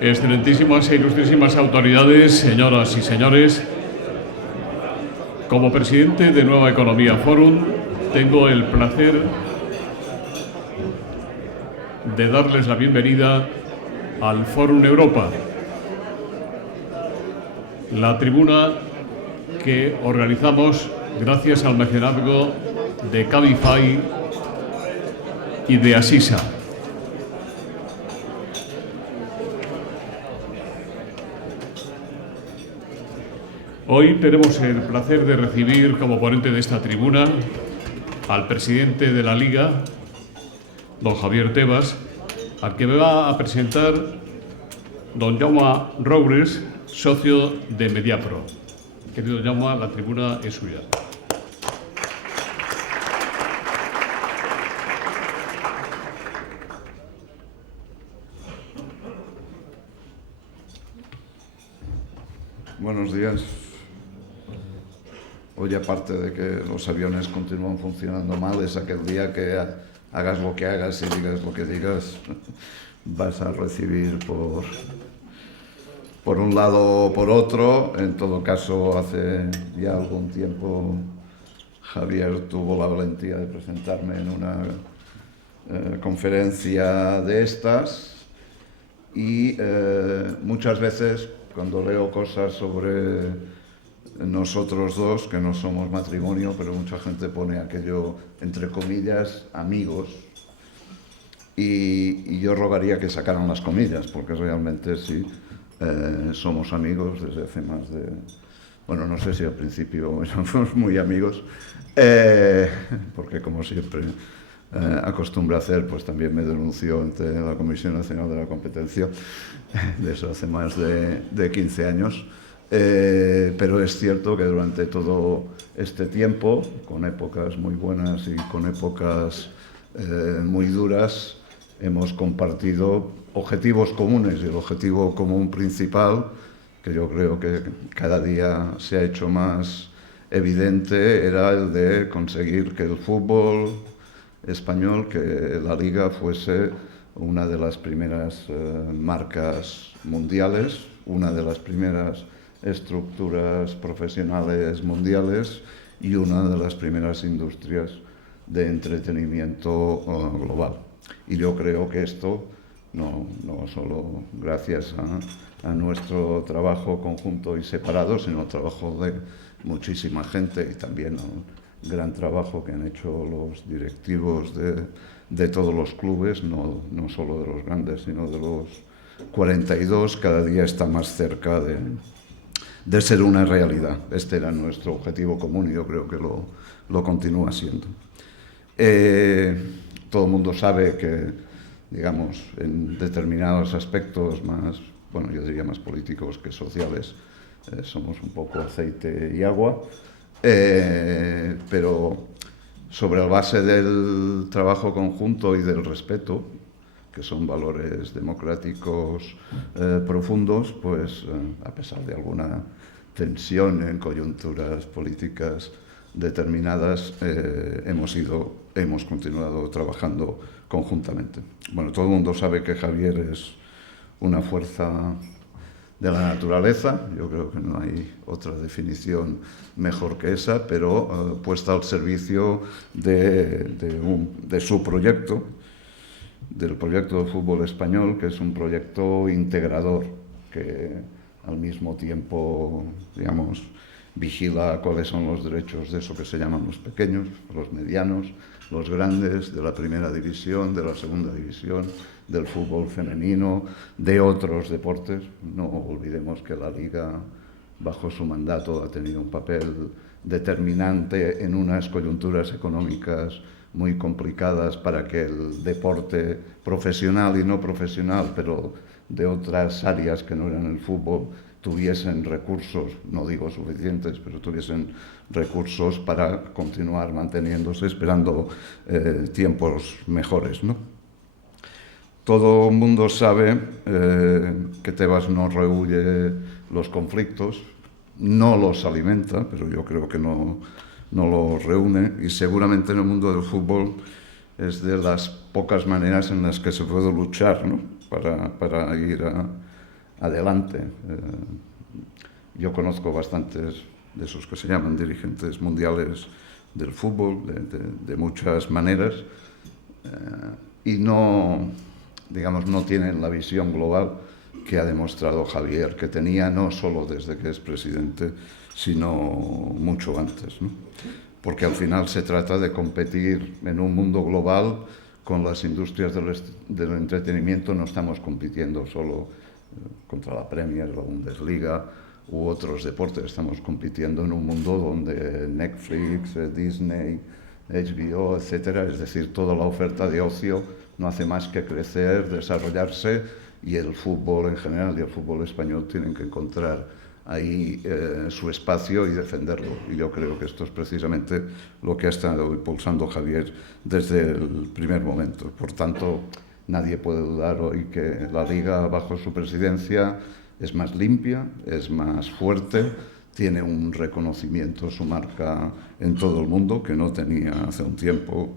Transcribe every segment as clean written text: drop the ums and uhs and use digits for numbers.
Excelentísimas e ilustrísimas autoridades, señoras y señores, como presidente de Nueva Economía Forum, tengo el placer de darles la bienvenida al Forum Europa, la tribuna que organizamos gracias al mecenazgo de Cabify y de Asisa. Hoy tenemos el placer de recibir como ponente de esta tribuna al presidente de la Liga, don Javier Tebas, al que me va a presentar don Jaume Roures, socio de Mediapro. Querido Jaume, la tribuna es suya. Buenos días. Hoy, aparte de que los aviones continúan funcionando mal, es aquel día que hagas lo que hagas y digas lo que digas, vas a recibir por un lado o por otro. En todo caso, hace ya algún tiempo Javier tuvo la valentía de presentarme en una conferencia de estas y muchas veces cuando leo cosas sobre nosotros dos, que no somos matrimonio, pero mucha gente pone aquello, entre comillas, amigos, y yo rogaría que sacaran las comillas, porque realmente sí, somos amigos desde hace más de... Bueno, no sé si al principio éramos muy amigos, porque como siempre acostumbra hacer, pues también me denunció ante la Comisión Nacional de la Competencia, de eso hace más de 15 años. Pero es cierto que durante todo este tiempo, con épocas muy buenas y con épocas muy duras, hemos compartido objetivos comunes, y el objetivo común principal, que yo creo que cada día se ha hecho más evidente, era el de conseguir que el fútbol español, que la Liga fuese una de las primeras marcas mundiales, una de las primeras estructuras profesionales mundiales y una de las primeras industrias de entretenimiento global. Y yo creo que esto, no solo gracias a nuestro trabajo conjunto y separado, sino al trabajo de muchísima gente y también al gran trabajo que han hecho los directivos de todos los clubes, no solo de los grandes, sino de los 42, cada día está más cerca de ser una realidad. Este era nuestro objetivo común y yo creo que lo continúa siendo. Todo el mundo sabe que, digamos, en determinados aspectos más, bueno, yo diría más políticos que sociales, somos un poco aceite y agua, pero sobre la base del trabajo conjunto y del respeto, que son valores democráticos profundos, pues a pesar de alguna tensión en coyunturas políticas determinadas, hemos continuado trabajando conjuntamente. Bueno, todo el mundo sabe que Javier es una fuerza de la naturaleza, yo creo que no hay otra definición mejor que esa, pero puesta al servicio de su proyecto, del proyecto de fútbol español, que es un proyecto integrador, que al mismo tiempo, digamos, vigila cuáles son los derechos de eso que se llaman los pequeños, los medianos, los grandes, de la primera división, de la segunda división, del fútbol femenino, de otros deportes. No olvidemos que la Liga, bajo su mandato, ha tenido un papel determinante en unas coyunturas económicas muy complicadas para que el deporte profesional y no profesional, pero de otras áreas que no eran el fútbol, tuviesen recursos, no digo suficientes, pero tuviesen recursos para continuar manteniéndose, esperando tiempos mejores, ¿no? Todo el mundo sabe que Tebas no rehúye los conflictos, no los alimenta, pero yo creo que no los reúne, y seguramente en el mundo del fútbol es de las pocas maneras en las que se puede luchar, ¿no? para ir adelante. Yo conozco bastantes de esos que se llaman dirigentes mundiales del fútbol, de muchas maneras, y no, digamos, no tienen la visión global que ha demostrado Javier, que tenía no solo desde que es presidente, sino mucho antes, ¿no? Porque al final se trata de competir en un mundo global con las industrias del entretenimiento. No estamos compitiendo solo contra la Premier, la Bundesliga u otros deportes. Estamos compitiendo en un mundo donde Netflix, Disney, HBO, etcétera, es decir, toda la oferta de ocio no hace más que crecer, desarrollarse, y el fútbol en general y el fútbol español tienen que encontrar ahí su espacio y defenderlo. Y yo creo que esto es precisamente lo que ha estado impulsando Javier desde el primer momento. Por tanto, nadie puede dudar hoy que la Liga, bajo su presidencia, es más limpia, es más fuerte, tiene un reconocimiento, su marca en todo el mundo, que no tenía hace un tiempo.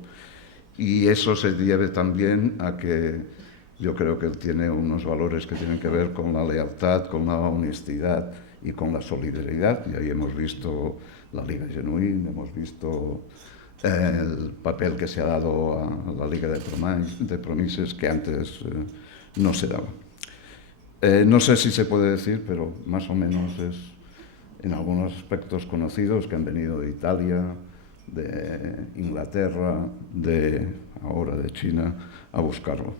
Y eso se debe también a que yo creo que él tiene unos valores que tienen que ver con la lealtad, con la honestidad y con la solidaridad. Y ahí hemos visto la Liga Genuín, hemos visto el papel que se ha dado a la Liga de Promises, que antes no se daba. No sé si se puede decir, pero más o menos es en algunos aspectos conocidos, que han venido de Italia, de Inglaterra, ahora de China, a buscarlo.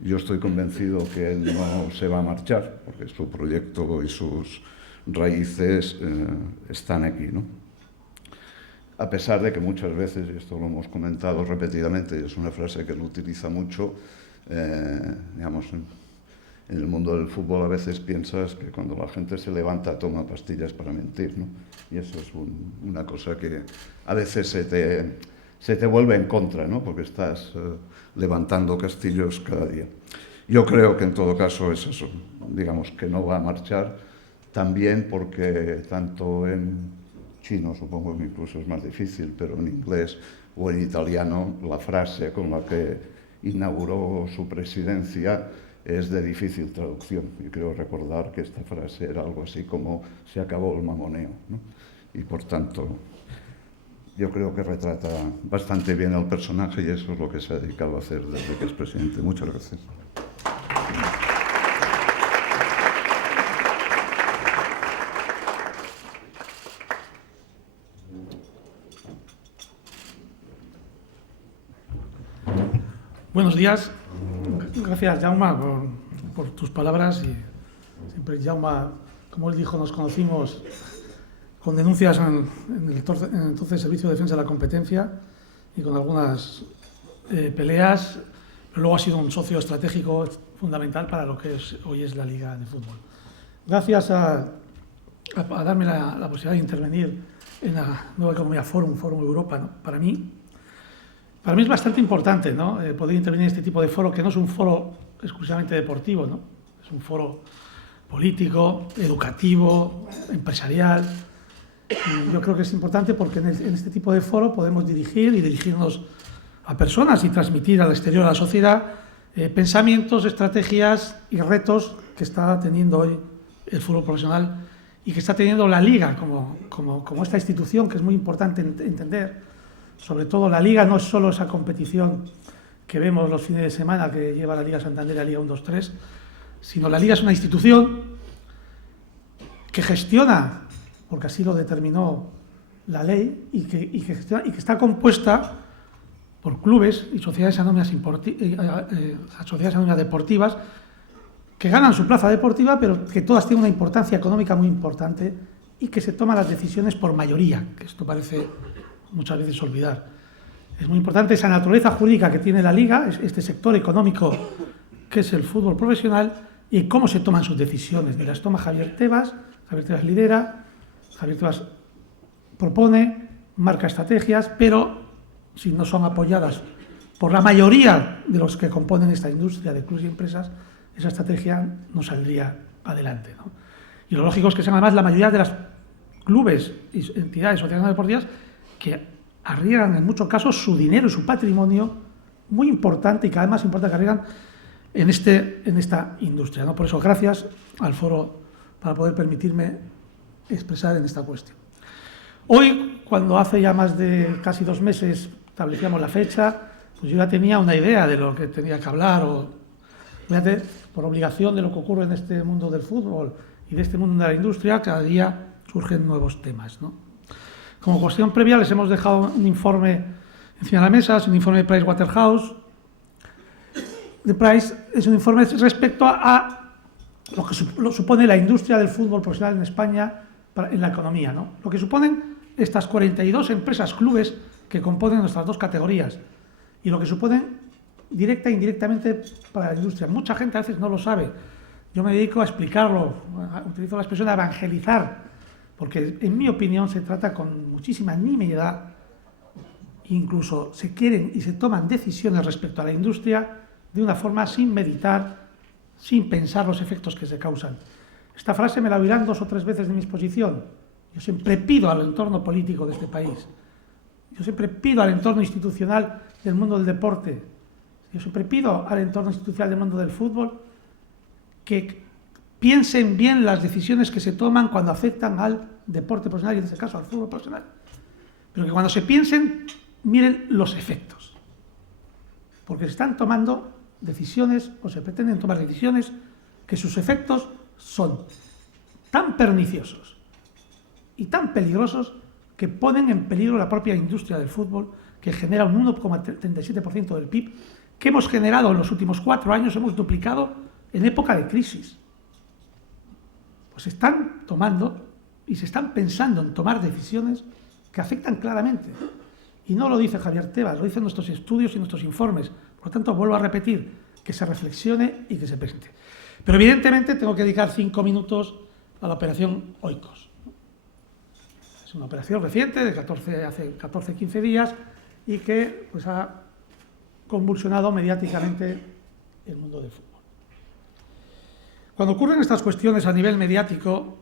Yo estoy convencido que él no se va a marchar, porque su proyecto y sus raíces están aquí, ¿no? A pesar de que muchas veces, y esto lo hemos comentado repetidamente, y es una frase que él utiliza mucho, digamos, en el mundo del fútbol a veces piensas que cuando la gente se levanta toma pastillas para mentir, ¿no? Y eso es una cosa que a veces se te vuelve en contra, ¿no? Porque estás levantando castillos cada día. Yo creo que en todo caso es eso, digamos, que no va a marchar, también porque tanto en chino, supongo que incluso es más difícil, pero en inglés o en italiano, la frase con la que inauguró su presidencia es de difícil traducción. Y creo recordar que esta frase era algo así como "se acabó el mamoneo", ¿no? Y por tanto, yo creo que retrata bastante bien al personaje, y eso es lo que se ha dedicado a hacer desde que es presidente. Muchas gracias. Buenos días. Gracias, Jaume, por tus palabras. Y siempre, Jaume, como él dijo, nos conocimos con denuncias en el entonces Servicio de Defensa de la Competencia y con algunas peleas, pero luego ha sido un socio estratégico fundamental para lo que hoy es la Liga de Fútbol. Gracias a darme la posibilidad de intervenir en la Nueva Economía Forum Europa, ¿no? Para mí es bastante importante, ¿no? Poder intervenir en este tipo de foro, que no es un foro exclusivamente deportivo, ¿no? Es un foro político, educativo, empresarial. Y yo creo que es importante porque en este tipo de foro podemos dirigirnos a personas y transmitir al exterior, a la sociedad, pensamientos, estrategias y retos que está teniendo hoy el fútbol profesional y que está teniendo la Liga como esta institución, que es muy importante entender. Sobre todo, la Liga no es solo esa competición que vemos los fines de semana que lleva la Liga Santander, la Liga 1-2-3, sino la Liga es una institución que gestiona, porque así lo determinó la ley, y que está compuesta por clubes y sociedades anónimas deportivas que ganan su plaza deportiva, pero que todas tienen una importancia económica muy importante y que se toman las decisiones por mayoría, que esto parece muchas veces olvidar. Es muy importante esa naturaleza jurídica que tiene la Liga, este sector económico que es el fútbol profesional, y cómo se toman sus decisiones. Y las toma Javier Tebas lidera, Javier Tebas propone, marca estrategias, pero si no son apoyadas por la mayoría de los que componen esta industria de clubes y empresas, esa estrategia no saldría adelante, ¿no? Y lo lógico es que sean además la mayoría de las clubes y entidades sociedades deportivas que arriesgan en muchos casos su dinero y su patrimonio, muy importante, y cada vez más importante, que arriesgan en esta industria, ¿no? Por eso, gracias al foro para poder permitirme expresar en esta cuestión. Hoy, cuando hace ya más de casi 2 meses establecíamos la fecha, pues yo ya tenía una idea de lo que tenía que hablar, por obligación de lo que ocurre en este mundo del fútbol y de este mundo de la industria, cada día surgen nuevos temas, ¿no? Como cuestión previa, les hemos dejado un informe encima de la mesa, es un informe de Pricewaterhouse. Es un informe respecto a lo que supone la industria del fútbol profesional en España en la economía, ¿no? Lo que suponen estas 42 empresas, clubes que componen nuestras 2 categorías y lo que suponen directa e indirectamente para la industria. Mucha gente a veces no lo sabe. Yo me dedico a explicarlo, utilizo la expresión de evangelizar, porque en mi opinión se trata con muchísima nimiedad, incluso se quieren y se toman decisiones respecto a la industria de una forma sin meditar, sin pensar los efectos que se causan. Esta frase me la oirán 2 o 3 veces de mi exposición. Yo siempre pido al entorno político de este país, yo siempre pido al entorno institucional del mundo del deporte, yo siempre pido al entorno institucional del mundo del fútbol que piensen bien las decisiones que se toman cuando afectan al deporte profesional y en este caso al fútbol profesional. Pero que cuando se piensen, miren los efectos. Porque se están tomando decisiones o se pretenden tomar decisiones que sus efectos son tan perniciosos y tan peligrosos que ponen en peligro la propia industria del fútbol, que genera un 1,37% del PIB, que hemos generado en los últimos 4 años, hemos duplicado en época de crisis. Pues se están tomando y se están pensando en tomar decisiones que afectan claramente. Y no lo dice Javier Tebas, lo dicen nuestros estudios y nuestros informes. Por lo tanto, vuelvo a repetir, que se reflexione y que se presente. Pero evidentemente tengo que dedicar 5 minutos a la operación Oikos. Es una operación reciente, hace 14-15 días, y que pues, ha convulsionado mediáticamente el mundo del fútbol. Cuando ocurren estas cuestiones a nivel mediático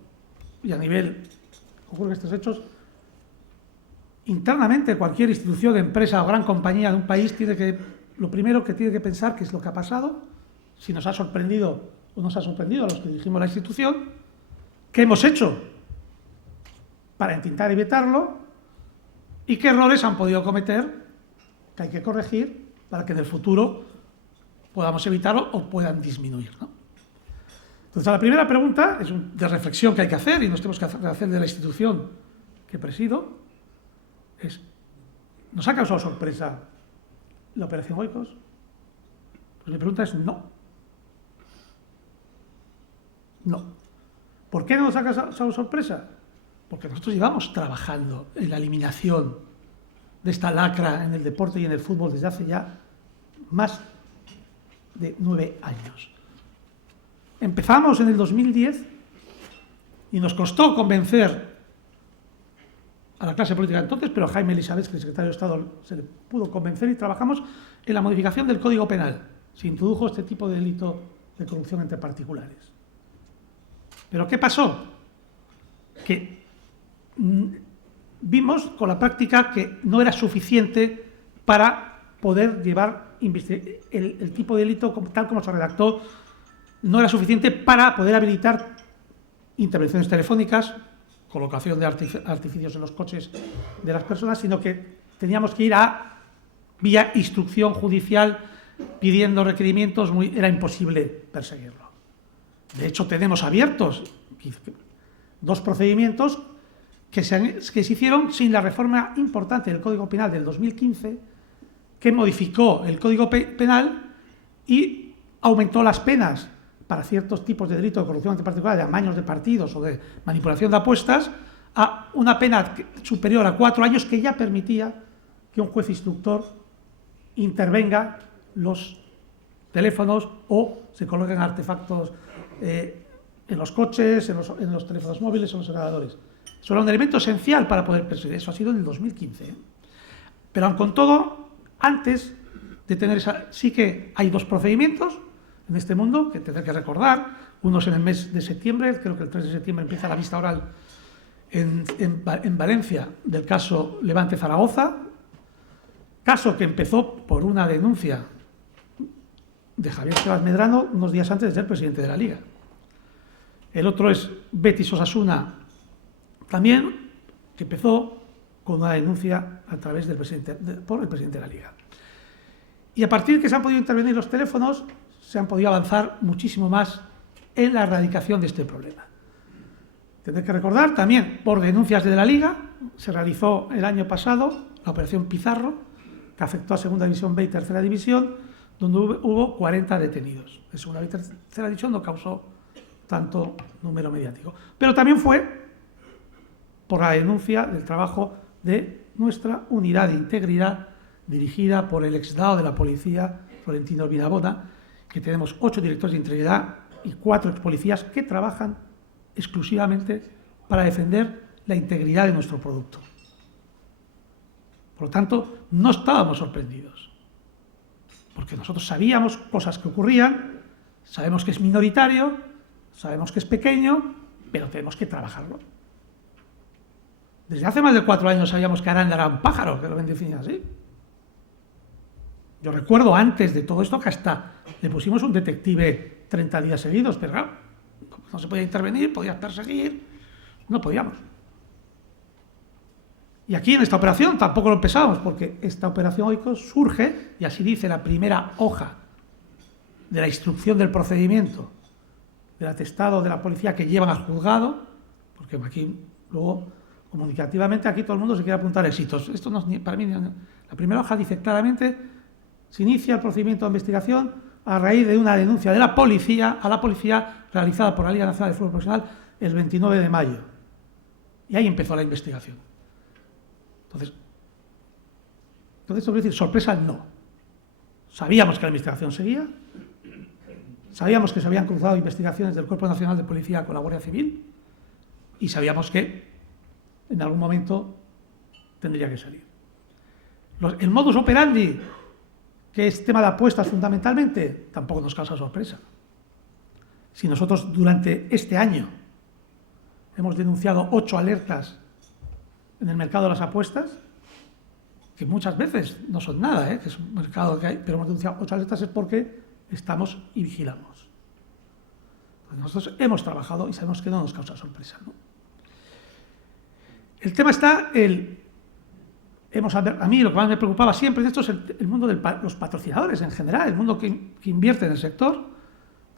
y ocurren estos hechos, internamente cualquier institución, empresa o gran compañía de un país lo primero que tiene que pensar qué es lo que ha pasado, si nos ha sorprendido o nos ha sorprendido a los que dirigimos la institución, qué hemos hecho para intentar evitarlo y qué errores han podido cometer que hay que corregir para que en el futuro podamos evitarlo o puedan disminuir, ¿no? Entonces, la primera pregunta es de reflexión que hay que hacer y nos tenemos que hacer de la institución que presido, es, ¿nos ha causado sorpresa la operación Oikos? Pues mi pregunta es no. No. ¿Por qué no nos ha causado sorpresa? Porque nosotros llevamos trabajando en la eliminación de esta lacra en el deporte y en el fútbol desde hace ya más de 9 años. Empezamos en el 2010 y nos costó convencer a la clase política de entonces, pero a Jaime Elisabets, que el secretario de Estado, se le pudo convencer y trabajamos en la modificación del Código Penal. Se introdujo este tipo de delito de corrupción entre particulares. ¿Pero qué pasó? Que vimos con la práctica que no era suficiente para poder llevar el tipo de delito tal como se redactó, no era suficiente para poder habilitar intervenciones telefónicas, colocación de artificios en los coches de las personas, sino que teníamos que ir vía instrucción judicial pidiendo requerimientos, era imposible perseguirlo. De hecho, tenemos abiertos 2 procedimientos que se hicieron sin la reforma importante del Código Penal del 2015, que modificó el Código Penal y aumentó las penas para ciertos tipos de delitos de corrupción antiparticular, de amaños de partidos o de manipulación de apuestas, a una pena superior a 4 años, que ya permitía que un juez instructor intervenga los teléfonos o se coloquen artefactos en los coches, en los teléfonos móviles o en los ordenadores. Eso era un elemento esencial para poder perseguir. Eso ha sido en el 2015. Pero con todo, antes de tener sí que hay 2 procedimientos en este mundo que tendré que recordar. Uno es en el mes de septiembre, creo que el 3 de septiembre empieza la vista oral en Valencia del caso Levante Zaragoza, caso que empezó por una denuncia de Javier Tebas Medrano unos días antes de ser presidente de la Liga. El otro es Betis Osasuna, también, que empezó con una denuncia a través del por el presidente de la Liga. Y a partir de que se han podido intervenir los teléfonos, se han podido avanzar muchísimo más en la erradicación de este problema. Tendré que recordar también, por denuncias de la Liga, se realizó el año pasado la Operación Pizarro, que afectó a Segunda División B y Tercera División, donde hubo 40 detenidos. De Segunda B y Tercera División no causó tanto número mediático. Pero también fue por la denuncia del trabajo de nuestra unidad de integridad, dirigida por el exdao de la policía, Florentino Vinabona, que tenemos 8 directores de integridad y 4 expolicías que trabajan exclusivamente para defender la integridad de nuestro producto. Por lo tanto, no estábamos sorprendidos, porque nosotros sabíamos cosas que ocurrían, sabemos que es minoritario, sabemos que es pequeño, pero tenemos que trabajarlo. Desde hace más de 4 años sabíamos que Aranda era un pájaro, que lo ven definir así. Yo recuerdo antes de todo esto que hasta le pusimos un detective 30 días seguidos, pero claro, no se podía intervenir, podías perseguir, no podíamos. Y aquí en esta operación tampoco lo empezamos, porque esta operación OICOS surge, y así dice la primera hoja de la instrucción del procedimiento del atestado de la policía que llevan al juzgado, porque aquí luego comunicativamente aquí todo el mundo se quiere apuntar éxitos. Esto no es para mí. La primera hoja dice claramente: se inicia el procedimiento de investigación a raíz de una denuncia de la policía a la policía realizada por la Liga Nacional de Fútbol Profesional el 29 de mayo. Y ahí empezó la investigación. Entonces esto quiere decir, sorpresa no. Sabíamos que la investigación seguía, sabíamos que se habían cruzado investigaciones del Cuerpo Nacional de Policía con la Guardia Civil y sabíamos que en algún momento tendría que salir. El modus operandi, que es tema de apuestas fundamentalmente, tampoco nos causa sorpresa. Si nosotros durante este año hemos denunciado 8 alertas en el mercado de las apuestas, que muchas veces no son nada, que es un mercado que hay, pero hemos denunciado 8 alertas, es porque estamos y vigilamos. Pues nosotros hemos trabajado y sabemos que no nos causa sorpresa, ¿no? El tema está, a mí lo que más me preocupaba siempre de esto es el mundo de los patrocinadores en general, el mundo que invierte en el sector.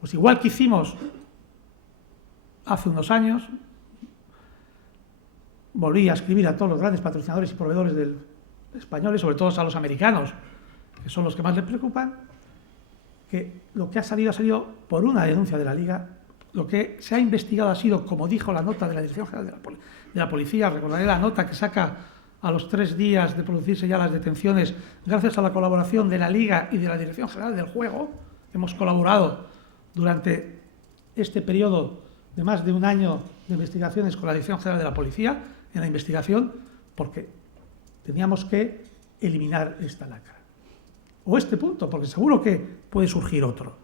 Pues igual que hicimos hace unos años, volví a escribir a todos los grandes patrocinadores y proveedores españoles, sobre todo a los americanos, que son los que más les preocupan, que lo que ha salido por una denuncia de la Liga. Lo que se ha investigado ha sido, como dijo la nota de la Dirección General de la Policía, recordaré la nota que saca a los 3 días de producirse ya las detenciones, gracias a la colaboración de la Liga y de la Dirección General del Juego. Hemos colaborado durante este periodo de más de un año de investigaciones con la Dirección General de la Policía en la investigación, porque teníamos que eliminar esta lacra. O este punto, porque seguro que puede surgir otro.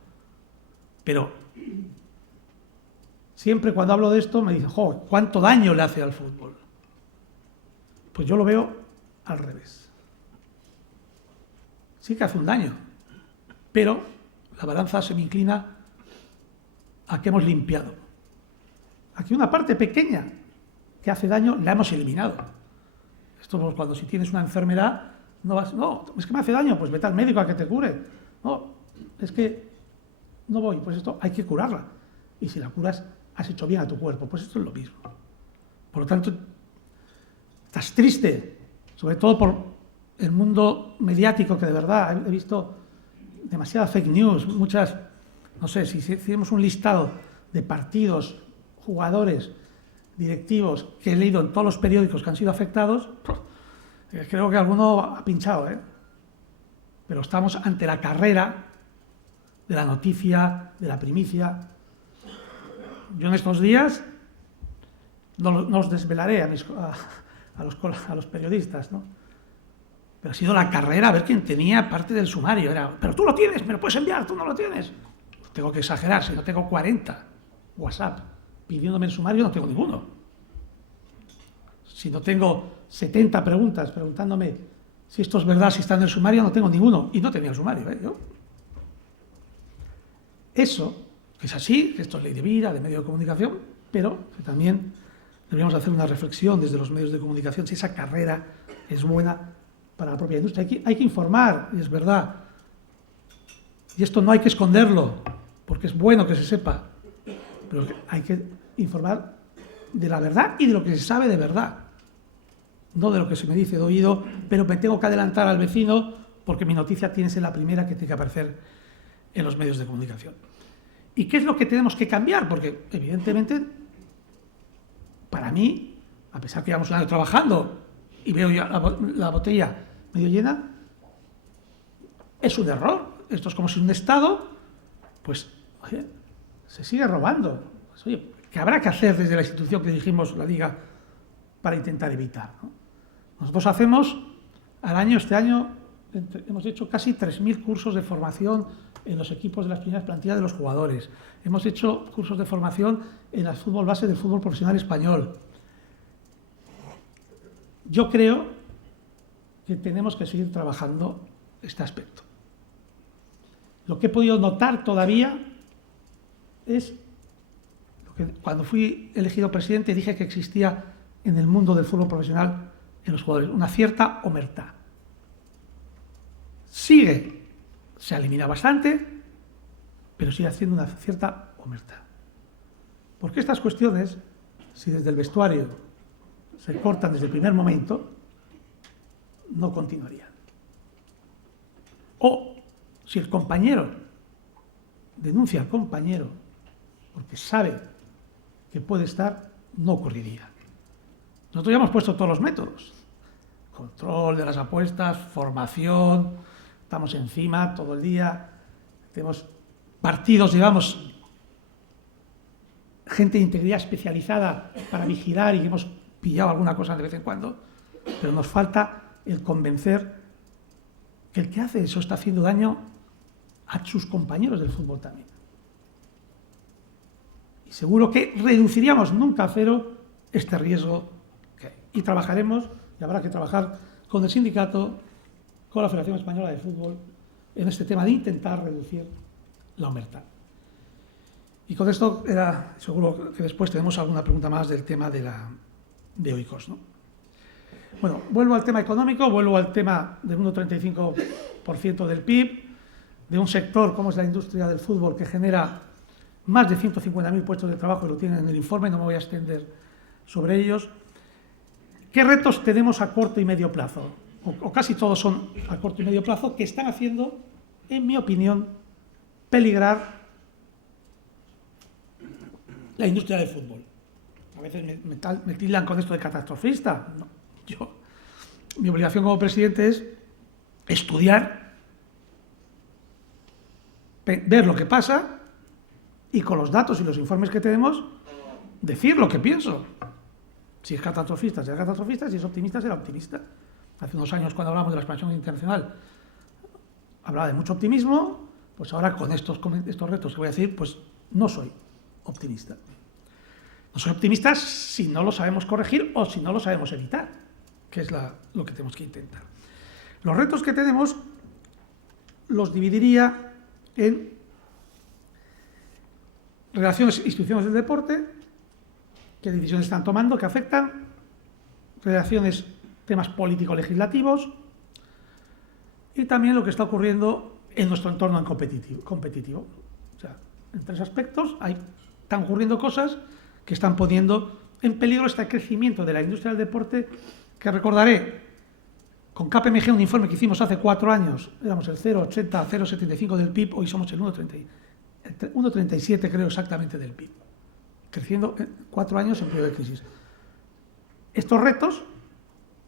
Pero siempre cuando hablo de esto me dicen, ¡jo!, ¿cuánto daño le hace al fútbol? Pues yo lo veo al revés. Sí que hace un daño, pero la balanza se me inclina a que hemos limpiado. Aquí una parte pequeña que hace daño la hemos eliminado. Esto pues, cuando si tienes una enfermedad, no, es que me hace daño, pues vete al médico a que te cure. No, es que no voy, pues esto hay que curarla. Y si la curas, has hecho bien a tu cuerpo, pues esto es lo mismo. Por lo tanto, estás triste, sobre todo por el mundo mediático, que de verdad he visto demasiada fake news, muchas, no sé, si hiciéramos un listado de partidos, jugadores, directivos que he leído en todos los periódicos que han sido afectados, creo que alguno ha pinchado, pero estamos ante la carrera de la noticia, de la primicia. Yo en estos días no os desvelaré a los periodistas, ¿no? Pero ha sido la carrera a ver quién tenía parte del sumario. Pero tú lo tienes, me lo puedes enviar, tú no lo tienes. Tengo que exagerar, si no tengo 40 WhatsApp pidiéndome el sumario, no tengo ninguno. Si no tengo 70 preguntas preguntándome si esto es verdad, si está en el sumario, no tengo ninguno. Y no tenía el sumario, yo. eso, que es así, que esto es ley de vida, de medio de comunicación, pero que también deberíamos hacer una reflexión desde los medios de comunicación si esa carrera es buena para la propia industria. Hay que informar, y es verdad. Y esto no hay que esconderlo, porque es bueno que se sepa, pero hay que informar de la verdad y de lo que se sabe de verdad. No de lo que se me dice de oído, pero me tengo que adelantar al vecino porque mi noticia tiene que ser la primera que tiene que aparecer en los medios de comunicación. ¿Y qué es lo que tenemos que cambiar? Porque, evidentemente, para mí, a pesar que llevamos un año trabajando y veo ya la botella medio llena, es un error. Esto es como si un Estado, pues, oye, se sigue robando. Pues, oye, ¿qué habrá que hacer desde la institución que dijimos, la Liga, para intentar evitar, ¿no? Nosotros hacemos, al año, este año, hemos hecho casi 3.000 cursos de formación en los equipos de las primeras plantillas de los jugadores. Hemos hecho cursos de formación en el fútbol base del fútbol profesional español. Yo creo que tenemos que seguir trabajando este aspecto. Lo que he podido notar todavía es lo que cuando fui elegido presidente dije que existía en el mundo del fútbol profesional, en los jugadores, una cierta omertá. Se elimina bastante, pero sigue haciendo una cierta omertá. Porque estas cuestiones, si desde el vestuario se cortan desde el primer momento, no continuarían. O si el compañero denuncia al compañero porque sabe que puede estar, no ocurriría. Nosotros ya hemos puesto todos los métodos. Control de las apuestas, formación, estamos encima todo el día, tenemos partidos, llevamos gente de integridad especializada para vigilar y hemos pillado alguna cosa de vez en cuando, pero nos falta el convencer que el que hace eso está haciendo daño a sus compañeros del fútbol también. Y seguro que reduciríamos nunca a cero este riesgo que hay. Y trabajaremos, y habrá que trabajar con el sindicato, con la Federación Española de Fútbol, en este tema de intentar reducir la omertá. Y con esto, seguro que después tenemos alguna pregunta más del tema de Oikos, ¿no? Bueno, vuelvo al tema económico, vuelvo al tema del 1,35% del PIB, de un sector como es la industria del fútbol que genera más de 150.000 puestos de trabajo, y lo tienen en el informe, no me voy a extender sobre ellos. ¿Qué retos tenemos a corto y medio plazo? O casi todos son a corto y medio plazo, que están haciendo, en mi opinión, peligrar la industria del fútbol. A veces me tildan con esto de catastrofista. No, mi obligación como presidente es estudiar, ver lo que pasa y con los datos y los informes que tenemos decir lo que pienso. Si es catastrofista, será catastrofista; si es optimista, será optimista. Hace unos años, cuando hablamos de la expansión internacional, hablaba de mucho optimismo, pues ahora con estos retos que voy a decir, pues no soy optimista. No soy optimista si no lo sabemos corregir o si no lo sabemos evitar, que es lo que tenemos que intentar. Los retos que tenemos los dividiría en relaciones, instituciones del deporte, qué decisiones están tomando, que afectan, relaciones, temas político-legislativos, y también lo que está ocurriendo en nuestro entorno competitivo. O sea, en tres aspectos están ocurriendo cosas que están poniendo en peligro este crecimiento de la industria del deporte, que recordaré, con KPMG, un informe que hicimos hace 4 años, éramos el 0,80, 0,75 del PIB, hoy somos el 1,37 creo exactamente del PIB, creciendo 4 años en periodo de crisis. Estos retos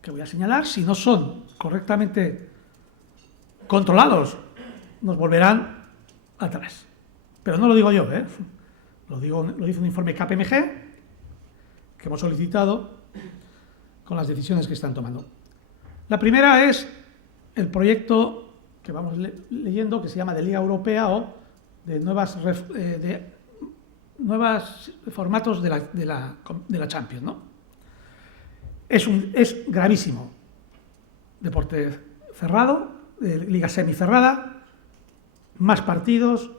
que voy a señalar, si no son correctamente controlados, nos volverán atrás. Pero no lo digo yo, lo dice un informe KPMG que hemos solicitado con las decisiones que están tomando. La primera es el proyecto que vamos leyendo, que se llama de Liga Europea o de nuevos formatos de la Champions, ¿no? Es gravísimo. Deporte cerrado, liga semicerrada, más partidos.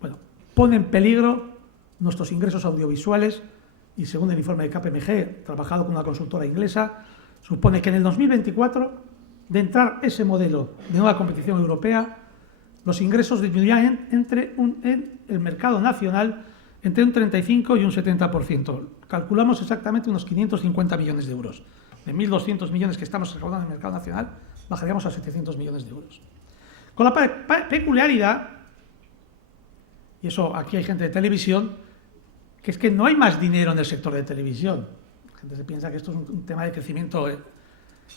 Bueno, pone en peligro nuestros ingresos audiovisuales y, según el informe de KPMG, trabajado con una consultora inglesa, supone que en el 2024, de entrar ese modelo de nueva competición europea, los ingresos disminuirán en el mercado nacional entre un 35 y un 70%. Calculamos exactamente unos 550 millones de euros. De 1.200 millones que estamos recaudando en el mercado nacional, bajaríamos a 700 millones de euros. Con la peculiaridad, y eso aquí hay gente de televisión, que es que no hay más dinero en el sector de televisión. La gente se piensa que esto es un tema de crecimiento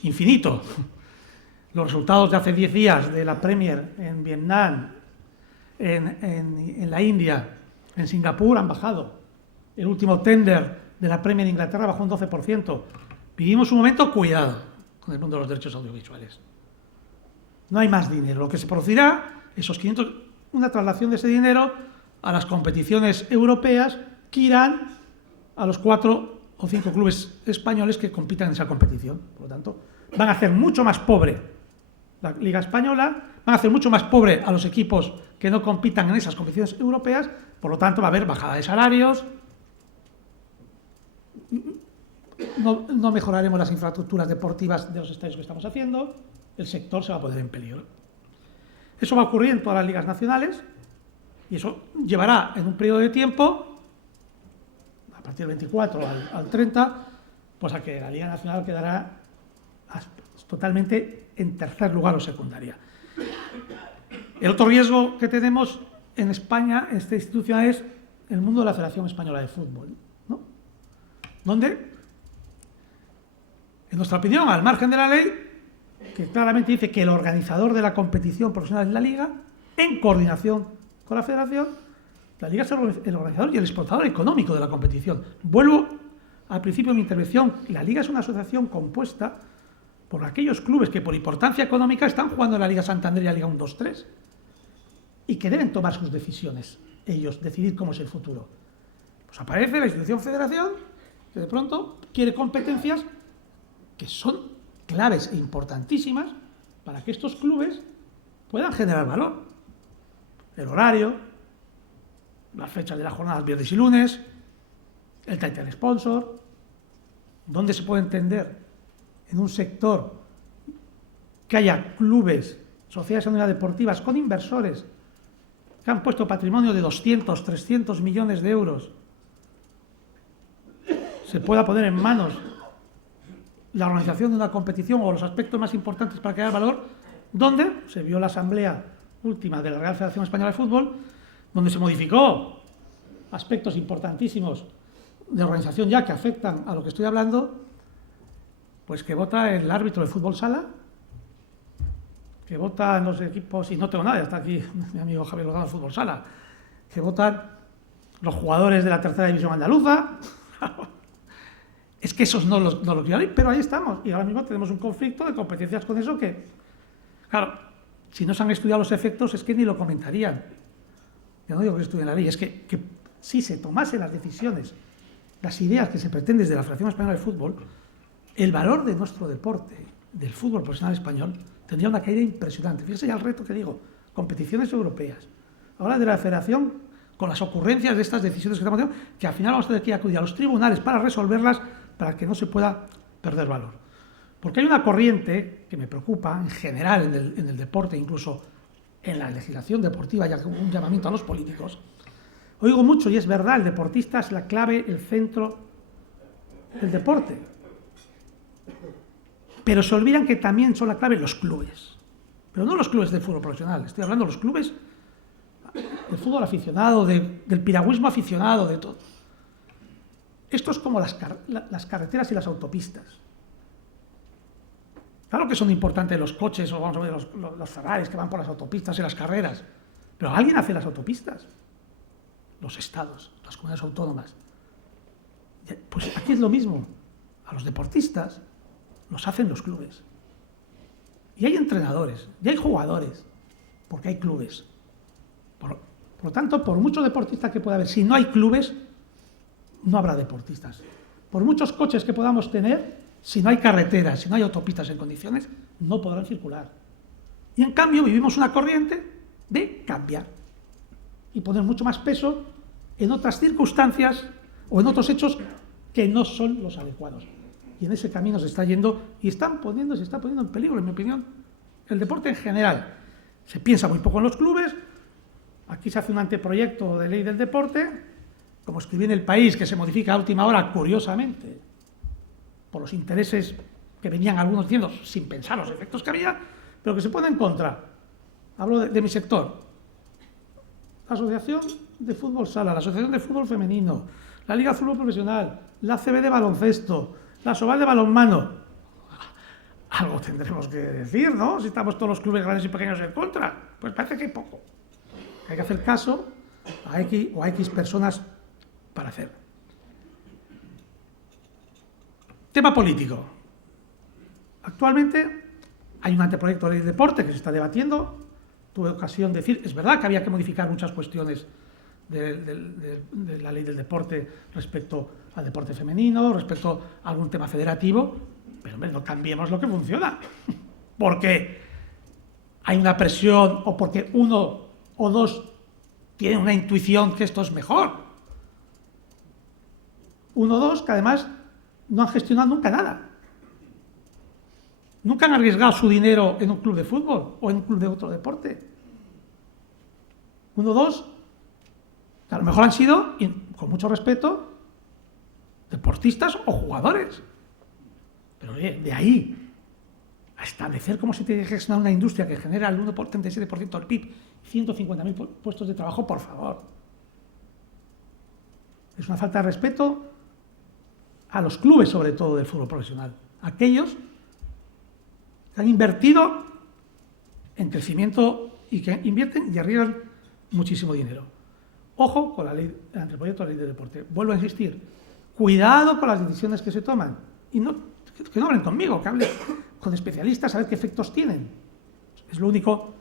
infinito. Los resultados de hace 10 días de la Premier en Vietnam, en la India, en Singapur han bajado. El último tender de la Premier en Inglaterra bajó un 12%. Vivimos un momento, cuidado, con el mundo de los derechos audiovisuales. No hay más dinero. Lo que se producirá, esos 500, una traslación de ese dinero a las competiciones europeas que irán a los 4 o 5 clubes españoles que compitan en esa competición. Por lo tanto, van a hacer mucho más pobre la Liga Española, van a hacer mucho más pobre a los equipos que no compitan en esas competiciones europeas, por lo tanto va a haber bajada de salarios, no mejoraremos las infraestructuras deportivas de los estadios que estamos haciendo, el sector se va a poner en peligro. Eso va a ocurrir en todas las ligas nacionales y eso llevará en un periodo de tiempo, a partir del 24 al 30, pues a que la Liga Nacional quedará totalmente en tercer lugar o secundaria. El otro riesgo que tenemos en España, en esta institución, es el mundo de la Federación Española de Fútbol, ¿no? Donde, en nuestra opinión, al margen de la ley, que claramente dice que el organizador de la competición profesional es la Liga, en coordinación con la Federación, la Liga es el organizador y el explotador económico de la competición. Vuelvo al principio de mi intervención, la Liga es una asociación compuesta por aquellos clubes que por importancia económica están jugando en la Liga Santander y la Liga 1-2-3 y que deben tomar sus decisiones, ellos, decidir cómo es el futuro. Pues aparece la institución federación que de pronto quiere competencias que son claves e importantísimas para que estos clubes puedan generar valor. El horario, las fechas de las jornadas viernes y lunes, el title sponsor, dónde se puede entender en un sector que haya clubes, sociedades anónimas deportivas con inversores que han puesto patrimonio de 200, 300 millones de euros, se pueda poner en manos la organización de una competición o los aspectos más importantes para crear valor, donde se vio la asamblea última de la Real Federación Española de Fútbol, donde se modificó aspectos importantísimos de organización ya que afectan a lo que estoy hablando, pues que vota el árbitro de fútbol sala, que votan los equipos, y no tengo nada, ya está aquí mi amigo Javier Lozano de fútbol sala, que votan los jugadores de la tercera división andaluza. Es que esos no los quieren, pero ahí estamos. Y ahora mismo tenemos un conflicto de competencias con eso que, claro, si no se han estudiado los efectos es que ni lo comentarían. Yo no digo que estudien la ley, es que si se tomasen las decisiones, las ideas que se pretenden desde la Federación Española de Fútbol, el valor de nuestro deporte, del fútbol profesional español, tendría una caída impresionante. Fíjese ya el reto que digo, competiciones europeas. Ahora de la Federación, con las ocurrencias de estas decisiones que estamos haciendo, que al final vamos a tener que acudir a los tribunales para resolverlas, para que no se pueda perder valor. Porque hay una corriente que me preocupa en general en el deporte, incluso en la legislación deportiva, ya como un llamamiento a los políticos. Oigo mucho, y es verdad, el deportista es la clave, el centro del deporte. Pero se olvidan que también son la clave los clubes. Pero no los clubes de fútbol profesional, estoy hablando de los clubes del fútbol aficionado, del piragüismo aficionado, de todo. Esto es como las carreteras y las autopistas. Claro que son importantes los coches, o vamos a ver los Ferraris que van por las autopistas y las carreras, pero ¿alguien hace las autopistas? Los estados, las comunidades autónomas. Pues aquí es lo mismo. A los deportistas los hacen los clubes. Y hay entrenadores, y hay jugadores, porque hay clubes. Por lo tanto, por mucho deportista que pueda haber, si no hay clubes, no habrá deportistas. Por muchos coches que podamos tener, si no hay carreteras, si no hay autopistas en condiciones, no podrán circular. Y en cambio vivimos una corriente de cambiar. y poner mucho más peso en otras circunstancias o en otros hechos que no son los adecuados. Y en ese camino se está yendo y se está poniendo en peligro, en mi opinión, el deporte en general. Se piensa muy poco en los clubes. Aquí se hace un anteproyecto de ley del deporte, como escribí en El País, que se modifica a última hora, curiosamente, por los intereses que venían algunos diciendo, sin pensar los efectos que había, pero que se pone en contra. Hablo de mi sector. La Asociación de Fútbol Sala, la Asociación de Fútbol Femenino, la Liga de Fútbol Profesional, la ACB de baloncesto, la Sobal de balonmano. Algo tendremos que decir, ¿no? Si estamos todos los clubes grandes y pequeños en contra. Pues parece que hay poco. Hay que hacer caso a X o a X personas para hacer. Tema político. Actualmente hay un anteproyecto de ley de deporte que se está debatiendo. Tuve ocasión de decir, es verdad que había que modificar muchas cuestiones de la ley del deporte respecto al deporte femenino, respecto a algún tema federativo, pero hombre, no cambiemos lo que funciona. Porque hay una presión o porque uno o dos tienen una intuición que esto es mejor. Uno o dos que además no han gestionado nunca nada. Nunca han arriesgado su dinero en un club de fútbol o en un club de otro deporte. Uno o dos que a lo mejor han sido, con mucho respeto, deportistas o jugadores. Pero de ahí a establecer cómo se tiene que gestionar una industria que genera el 1,37% del PIB, 150.000 puestos de trabajo, por favor. Es una falta de respeto a los clubes, sobre todo, del fútbol profesional. Aquellos que han invertido en crecimiento y que invierten y arriesgan muchísimo dinero. Ojo con el anteproyecto de la ley de deporte. Vuelvo a insistir, cuidado con las decisiones que se toman. Y que no hablen conmigo, que hablen con especialistas a ver qué efectos tienen. Es lo único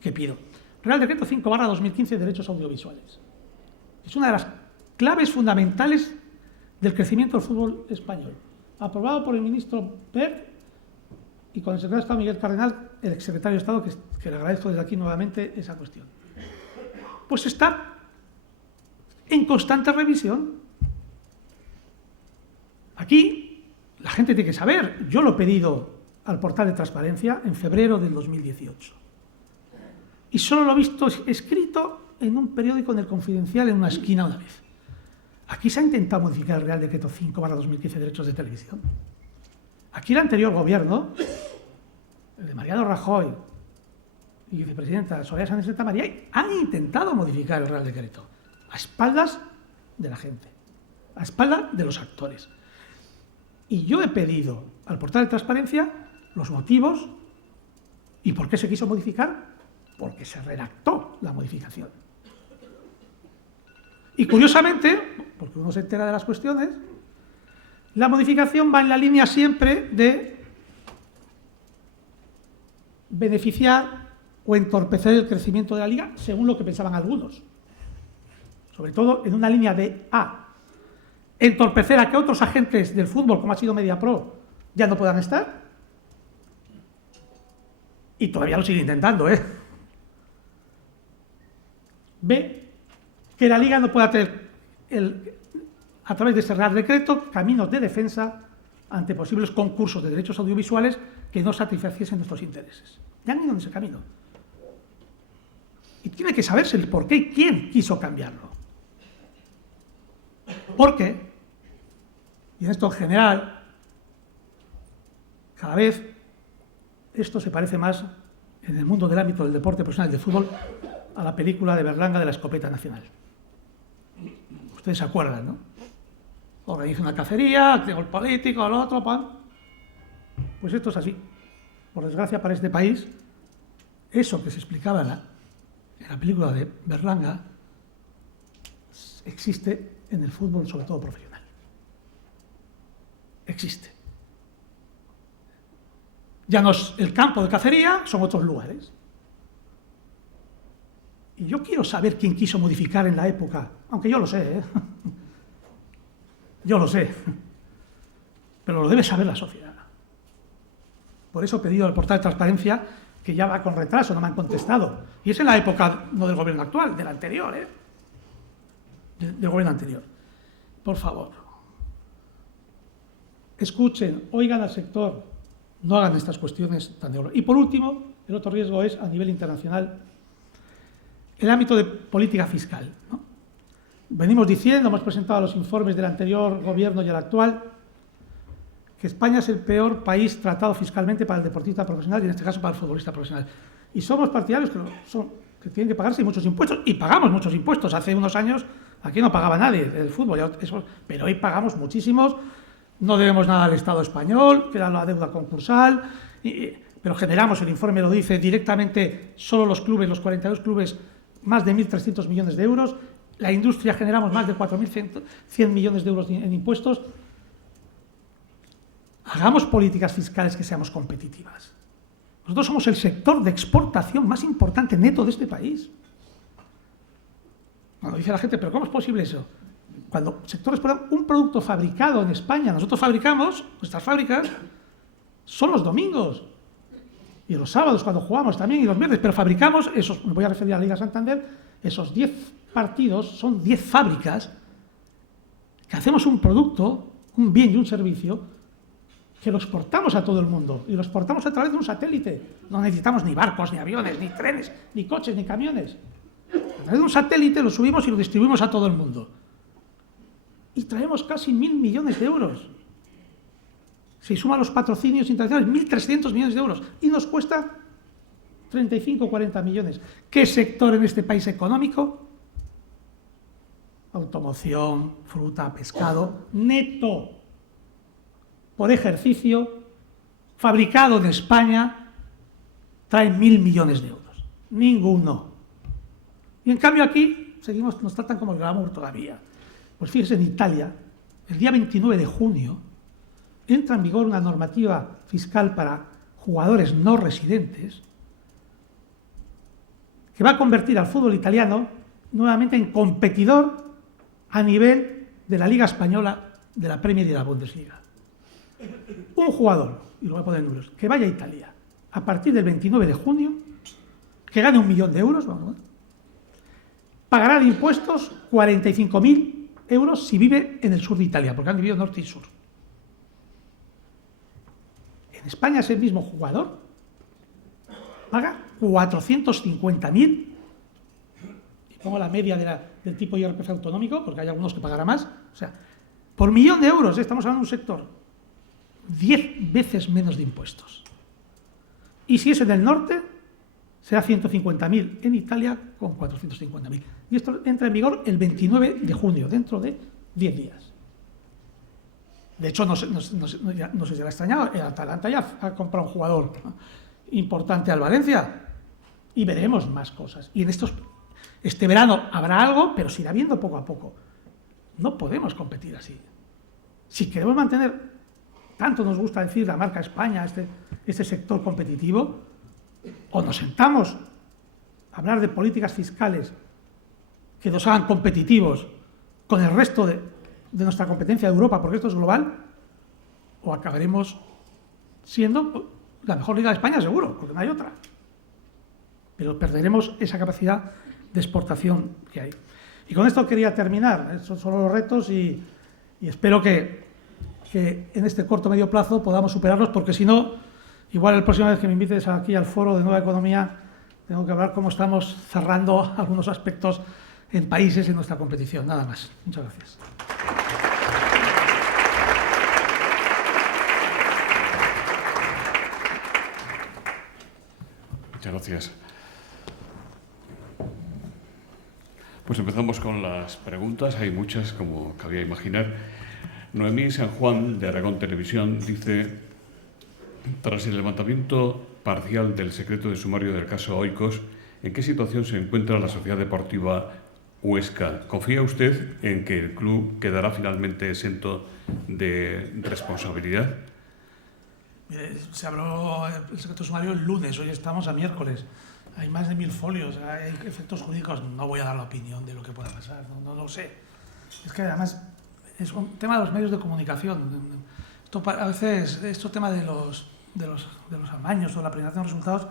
que pido. Real Decreto 5/2015 de Derechos Audiovisuales. Es una de las claves fundamentales del crecimiento del fútbol español. Aprobado por el ministro Wert y con el secretario de Estado Miguel Cardenal, el exsecretario de Estado, que le agradezco desde aquí nuevamente esa cuestión. Pues está en constante revisión. Aquí la gente tiene que saber, yo lo he pedido al portal de transparencia en febrero del 2018 y solo lo he visto escrito en un periódico en El Confidencial en una esquina una vez. Aquí se ha intentado modificar el Real Decreto 5/2015 de Derechos de Televisión. Aquí el anterior gobierno, el de Mariano Rajoy y vicepresidenta Soraya Sáenz de Santamaría, han intentado modificar el Real Decreto a espaldas de la gente, a espaldas de los actores. Y yo he pedido al portal de transparencia los motivos y por qué se quiso modificar, porque se redactó la modificación. Y curiosamente, porque uno se entera de las cuestiones, la modificación va en la línea siempre de beneficiar o entorpecer el crecimiento de la Liga, según lo que pensaban algunos. Sobre todo en una línea de entorpecer a que otros agentes del fútbol, como ha sido Mediapro, ya no puedan estar. Y todavía lo sigue intentando, B, que la Liga no pueda tener, a través de este Real Decreto, caminos de defensa ante posibles concursos de derechos audiovisuales que no satisfaciesen nuestros intereses. Ya han ido en ese camino. Y tiene que saberse el por qué y quién quiso cambiarlo. Porque, y en esto en general, cada vez esto se parece más en el mundo del ámbito del deporte profesional y del fútbol a la película de Berlanga de la escopeta nacional. Ustedes se acuerdan, ¿no? Organiza una cacería, tengo el político, el otro, pan. Pues esto es así. Por desgracia para este país, eso que se explicaba en la película de Berlanga existe en el fútbol, sobre todo profesional. Existe. Ya no es el campo de cacería, son otros lugares. Y yo quiero saber quién quiso modificar en la época, aunque yo lo sé, yo lo sé, pero lo debe saber la sociedad. Por eso he pedido al portal de transparencia, que ya va con retraso, no me han contestado. Y es en la época, no del gobierno actual, del anterior, del gobierno anterior. Por favor, escuchen, oigan al sector, no hagan estas cuestiones tan de oro. Y por último, el otro riesgo es, a nivel internacional, el ámbito de política fiscal, ¿no? Venimos diciendo, hemos presentado los informes del anterior gobierno y el actual, que España es el peor país tratado fiscalmente para el deportista profesional y en este caso para el futbolista profesional. Y somos partidarios que tienen que pagarse muchos impuestos, y pagamos muchos impuestos. Hace unos años aquí no pagaba nadie el fútbol, pero hoy pagamos muchísimos, no debemos nada al Estado español, que era la deuda concursal, pero generamos, el informe lo dice directamente, solo los clubes, los 42 clubes, más de 1.300 millones de euros, la industria generamos más de 4.100 millones de euros en impuestos. Hagamos políticas fiscales que seamos competitivas. Nosotros somos el sector de exportación más importante neto de este país. Cuando dice la gente, ¿pero cómo es posible eso? Cuando sectores, un producto fabricado en España, nosotros fabricamos, nuestras fábricas, son los domingos y los sábados cuando jugamos también y los viernes, pero fabricamos esos, me voy a referir a la Liga Santander, esos 10 partidos son 10 fábricas que hacemos un producto, un bien y un servicio que lo exportamos a todo el mundo y lo exportamos a través de un satélite. No necesitamos ni barcos, ni aviones, ni trenes, ni coches, ni camiones. A través de un satélite lo subimos y lo distribuimos a todo el mundo. Y traemos casi 1.000 millones de euros. Si suma los patrocinios internacionales, 1.300 millones de euros. Y nos cuesta 35 o 40 millones. ¿Qué sector en este país económico? Automoción, fruta, pescado, neto, por ejercicio, fabricado en España, trae 1.000 millones de euros. Ninguno. Y en cambio aquí nos tratan como el glamour todavía. Pues fíjense, en Italia, el día 29 de junio, entra en vigor una normativa fiscal para jugadores no residentes que va a convertir al fútbol italiano nuevamente en competidor a nivel de la Liga Española, de la Premier y de la Bundesliga. Un jugador, y lo voy a poner en números, que vaya a Italia a partir del 29 de junio, que gane 1 millón de euros, pagará de impuestos 45.000 euros si vive en el sur de Italia, porque han vivido norte y sur. En España ese mismo jugador paga 450.000, y pongo la media del tipo IRPF autonómico, porque hay algunos que pagarán más, o sea, por 1 millón de euros, estamos hablando de un sector, 10 veces menos de impuestos. Y si es en el norte, será 150.000 en Italia con 450.000. Y esto entra en vigor el 29 de junio, dentro de 10 días. De hecho, no sé si le ha extrañado, el Atalanta ya ha comprado un jugador importante al Valencia y veremos más cosas. Y en este verano habrá algo, pero se irá viendo poco a poco. No podemos competir así. Si queremos mantener, tanto nos gusta decir la marca España, este sector competitivo, o nos sentamos a hablar de políticas fiscales que nos hagan competitivos con el resto de nuestra competencia de Europa, porque esto es global, o acabaremos siendo la mejor liga de España, seguro, porque no hay otra. Pero perderemos esa capacidad de exportación que hay. Y con esto quería terminar. Estos son los retos y espero que en este corto medio plazo podamos superarlos, porque si no, igual la próxima vez que me invites aquí al foro de Nueva Economía, tengo que hablar cómo estamos cerrando algunos aspectos en países en nuestra competición. Nada más. Muchas gracias. Muchas gracias. Pues empezamos con las preguntas. Hay muchas, como cabía imaginar. Noemí San Juan, de Aragón Televisión, dice: tras el levantamiento parcial del secreto de sumario del caso Oikos, ¿en qué situación se encuentra la Sociedad Deportiva Huesca? ¿Confía usted en que el club quedará finalmente exento de responsabilidad? Mire, se habló el secreto de sumario el lunes, hoy estamos a miércoles. Hay más de 1000 folios, hay efectos jurídicos. No voy a dar la opinión de lo que pueda pasar, no lo sé. Es que además es un tema de los medios de comunicación. A veces, tema de los amaños o la presentación de resultados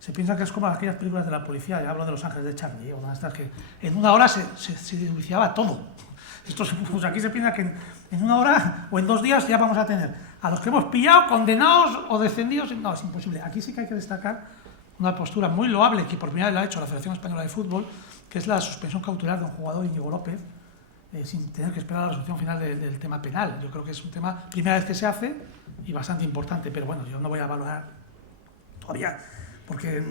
se piensa que es como aquellas películas de la policía, ya hablo de Los Ángeles de Charlie, o estas que en una hora se iniciaba todo. Pues aquí se piensa que en una hora o en 2 días ya vamos a tener a los que hemos pillado, condenados o descendidos. No, es imposible. Aquí sí que hay que destacar una postura muy loable que por primera vez la ha hecho la Federación Española de Fútbol, que es la suspensión cautelar de un jugador, Íñigo López, sin tener que esperar a la resolución final del tema penal. Yo creo que es un tema, primera vez que se hace y bastante importante, pero bueno, yo no voy a valorar todavía, porque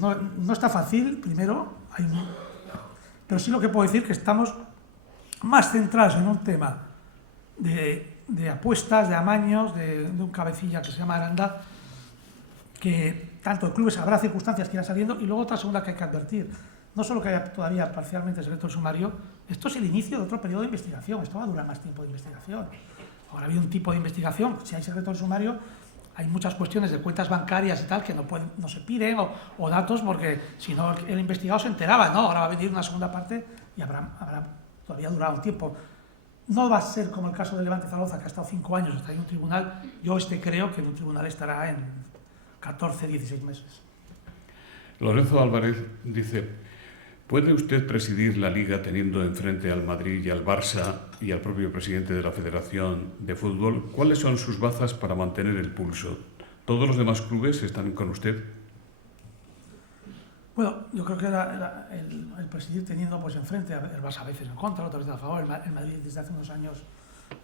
no está fácil, primero, pero sí lo que puedo decir que estamos más centrados en un tema de apuestas, de amaños, de un cabecilla que se llama Aranda, que tanto el club habrá circunstancias que irá saliendo, y luego otra segunda que hay que advertir. No solo que haya todavía parcialmente secreto el sumario, esto es el inicio de otro periodo de investigación, esto va a durar más tiempo de investigación. Ahora había un tipo de investigación, si hay secreto del sumario, hay muchas cuestiones de cuentas bancarias y tal que no se piden, o datos, porque si no el investigado se enteraba, ¿no? Ahora va a venir una segunda parte y habrá todavía durado un tiempo. No va a ser como el caso de Levante Zaragoza, que ha estado 5 años hasta en un tribunal. Yo creo que en un tribunal estará en 14, 16 meses. Lorenzo Álvarez dice: ¿puede usted presidir la Liga teniendo enfrente al Madrid y al Barça y al propio presidente de la Federación de Fútbol? ¿Cuáles son sus bazas para mantener el pulso? ¿Todos los demás clubes están con usted? Bueno, yo creo que el presidir teniendo pues enfrente, el Barça a veces en contra, otras veces a favor, el Madrid desde hace unos años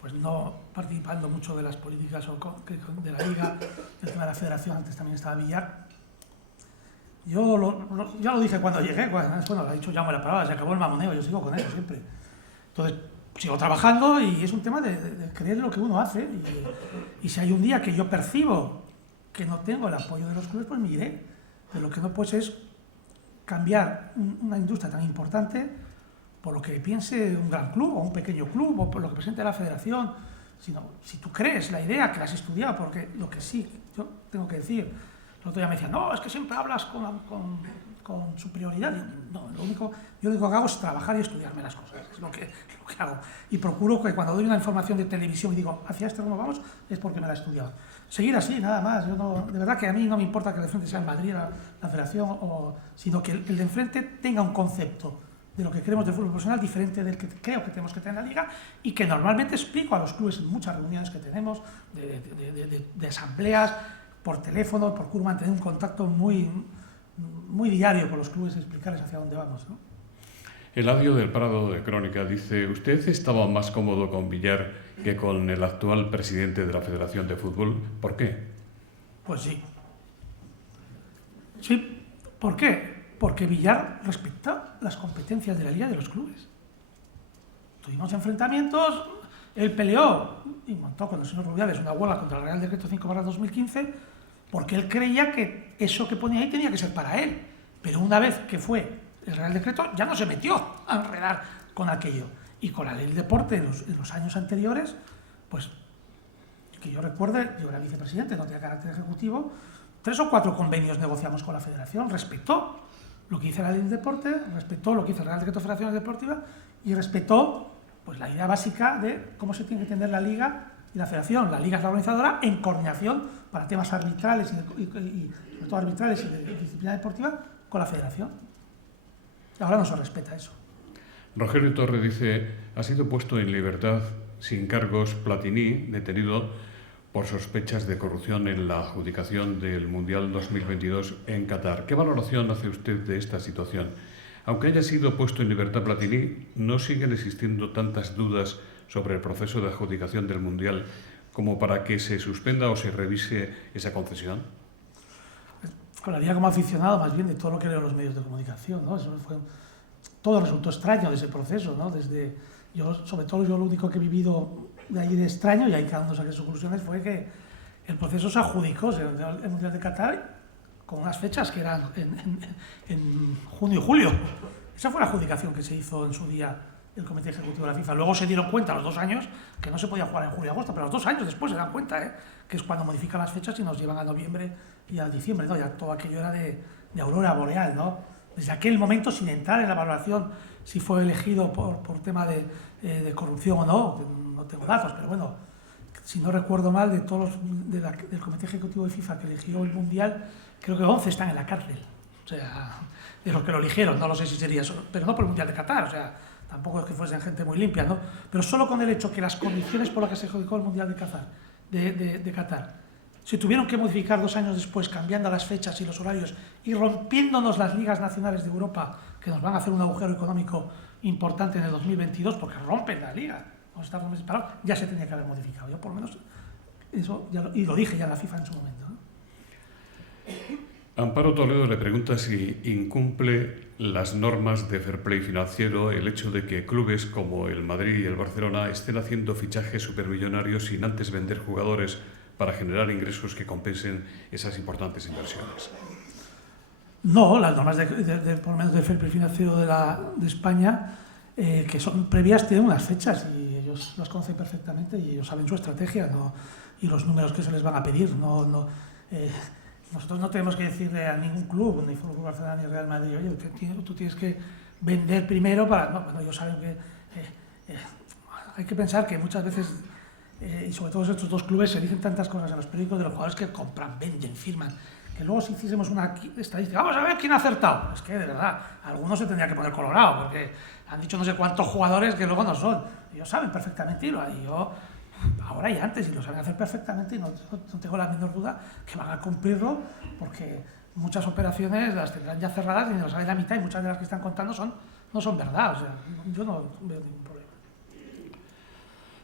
pues no participando mucho de las políticas de la Liga, el tema de la Federación, antes también estaba Villar. Yo ya lo dije cuando llegué, bueno, lo ha dicho Jaume la palabra, se acabó el mamoneo, yo sigo con ello siempre. Entonces, sigo trabajando y es un tema de creer lo que uno hace, y si hay un día que yo percibo que no tengo el apoyo de los clubes, pues me iré. Pero lo que no puedes es cambiar una industria tan importante por lo que piense un gran club o un pequeño club o por lo que presente la federación, sino si tú crees la idea, que la has estudiado, porque lo que sí yo tengo que decir, el otro día me decían, no, es que siempre hablas con superioridad. No, yo lo único que hago es trabajar y estudiarme las cosas, es lo que hago. Y procuro que cuando doy una información de televisión y digo, hacia este rumbo vamos, es porque me la he estudiado. Seguir así, nada más. De verdad que a mí no me importa que el de enfrente sea el Madrid, la Federación, sino que el de enfrente tenga un concepto de lo que queremos del fútbol profesional diferente del que creo que tenemos que tener en la Liga, y que normalmente explico a los clubes en muchas reuniones que tenemos, de asambleas, por teléfono, procuro mantener un contacto muy diario con los clubes y explicarles hacia dónde vamos, ¿no? Eladio del Prado de Crónica dice: ¿usted estaba más cómodo con Villar que con el actual presidente de la Federación de Fútbol? ¿Por qué? Pues sí. Sí, ¿por qué? Porque Villar respeta las competencias de la Liga y de los clubes. Tuvimos enfrentamientos, él peleó y montó con el señor Rubiales una huelga contra el Real Decreto 5/2015 porque él creía que eso que ponía ahí tenía que ser para él. Pero una vez que fue el Real Decreto, ya no se metió a enredar con aquello. Y con la ley del deporte en los años anteriores, pues, que yo recuerde, yo era vicepresidente, no tenía carácter ejecutivo, 3 o 4 convenios negociamos con la Federación, respetó lo que dice la ley del deporte, respetó lo que dice el Real Decreto de Federaciones Deportivas y respetó pues, la idea básica de cómo se tiene que entender la Liga y la Federación. La Liga es la organizadora en coordinación para temas arbitrales y sobre todo arbitrales y de disciplina deportiva con la Federación. Ahora no se respeta eso. Rogelio Torre dice: ha sido puesto en libertad sin cargos Platini, detenido por sospechas de corrupción en la adjudicación del Mundial 2022 en Qatar. ¿Qué valoración hace usted de esta situación? Aunque haya sido puesto en libertad Platini, ¿no siguen existiendo tantas dudas sobre el proceso de adjudicación del Mundial como para que se suspenda o se revise esa concesión? Hablaría como aficionado más bien de todo lo que leo en los medios de comunicación, ¿no? Todo resultó extraño de ese proceso, ¿no? Sobre todo yo lo único que he vivido de ahí de extraño, y ahí cada uno saque sus conclusiones, fue que el proceso se adjudicó, el Mundial de Qatar, con unas fechas que eran en junio y julio. Esa fue la adjudicación que se hizo en su día el Comité Ejecutivo de la FIFA. Luego se dieron cuenta a los 2 años que no se podía jugar en julio y agosto, pero a los 2 años después se dan cuenta, que es cuando modifican las fechas y nos llevan a noviembre y a diciembre, ¿no? Ya todo aquello era de aurora boreal, ¿no? Desde aquel momento, sin entrar en la valoración si fue elegido por tema de corrupción o no tengo datos, pero bueno, si no recuerdo mal, de todos del Comité Ejecutivo de FIFA que eligió el Mundial, creo que 11 están en la cárcel. O sea, de los que lo eligieron, no lo sé si sería eso, pero no por el Mundial de Qatar, o sea, tampoco es que fuesen gente muy limpia, ¿no? Pero solo con el hecho que las condiciones por las que se adjudicó el Mundial de Qatar se tuvieron que modificar 2 años después, cambiando las fechas y los horarios y rompiéndonos las ligas nacionales de Europa, que nos van a hacer un agujero económico importante en el 2022, porque rompen la liga, vamos a estar 2 meses parados, ya se tenía que haber modificado. Yo por lo menos eso, y lo dije ya en la FIFA en su momento, ¿no? Amparo Toledo le pregunta si incumple las normas de fair play financiero el hecho de que clubes como el Madrid y el Barcelona estén haciendo fichajes supermillonarios sin antes vender jugadores para generar ingresos que compensen esas importantes inversiones. No, las normas por lo menos de fair play financiero de España, que son previas, tienen unas fechas y ellos las conocen perfectamente y ellos saben su estrategia, ¿no? Y los números que se les van a pedir. Nosotros no tenemos que decirle a ningún club, ni Fútbol Barcelona ni Real Madrid, oye, tú tienes que vender primero para... No, bueno, ellos saben que... hay que pensar que muchas veces, y sobre todo estos 2 clubes, se dicen tantas cosas en los periódicos de los jugadores que compran, venden, firman, que luego si hiciésemos una estadística, vamos a ver quién ha acertado. Es que, de verdad, algunos se tendría que poner colorado, porque han dicho no sé cuántos jugadores que luego no son. Ellos saben perfectamente, y yo... ahora y antes, y lo saben hacer perfectamente, y no tengo la menor duda que van a cumplirlo, porque muchas operaciones las tendrán ya cerradas y no saben la mitad, y muchas de las que están contando no son verdad. O sea, yo no veo ningún problema.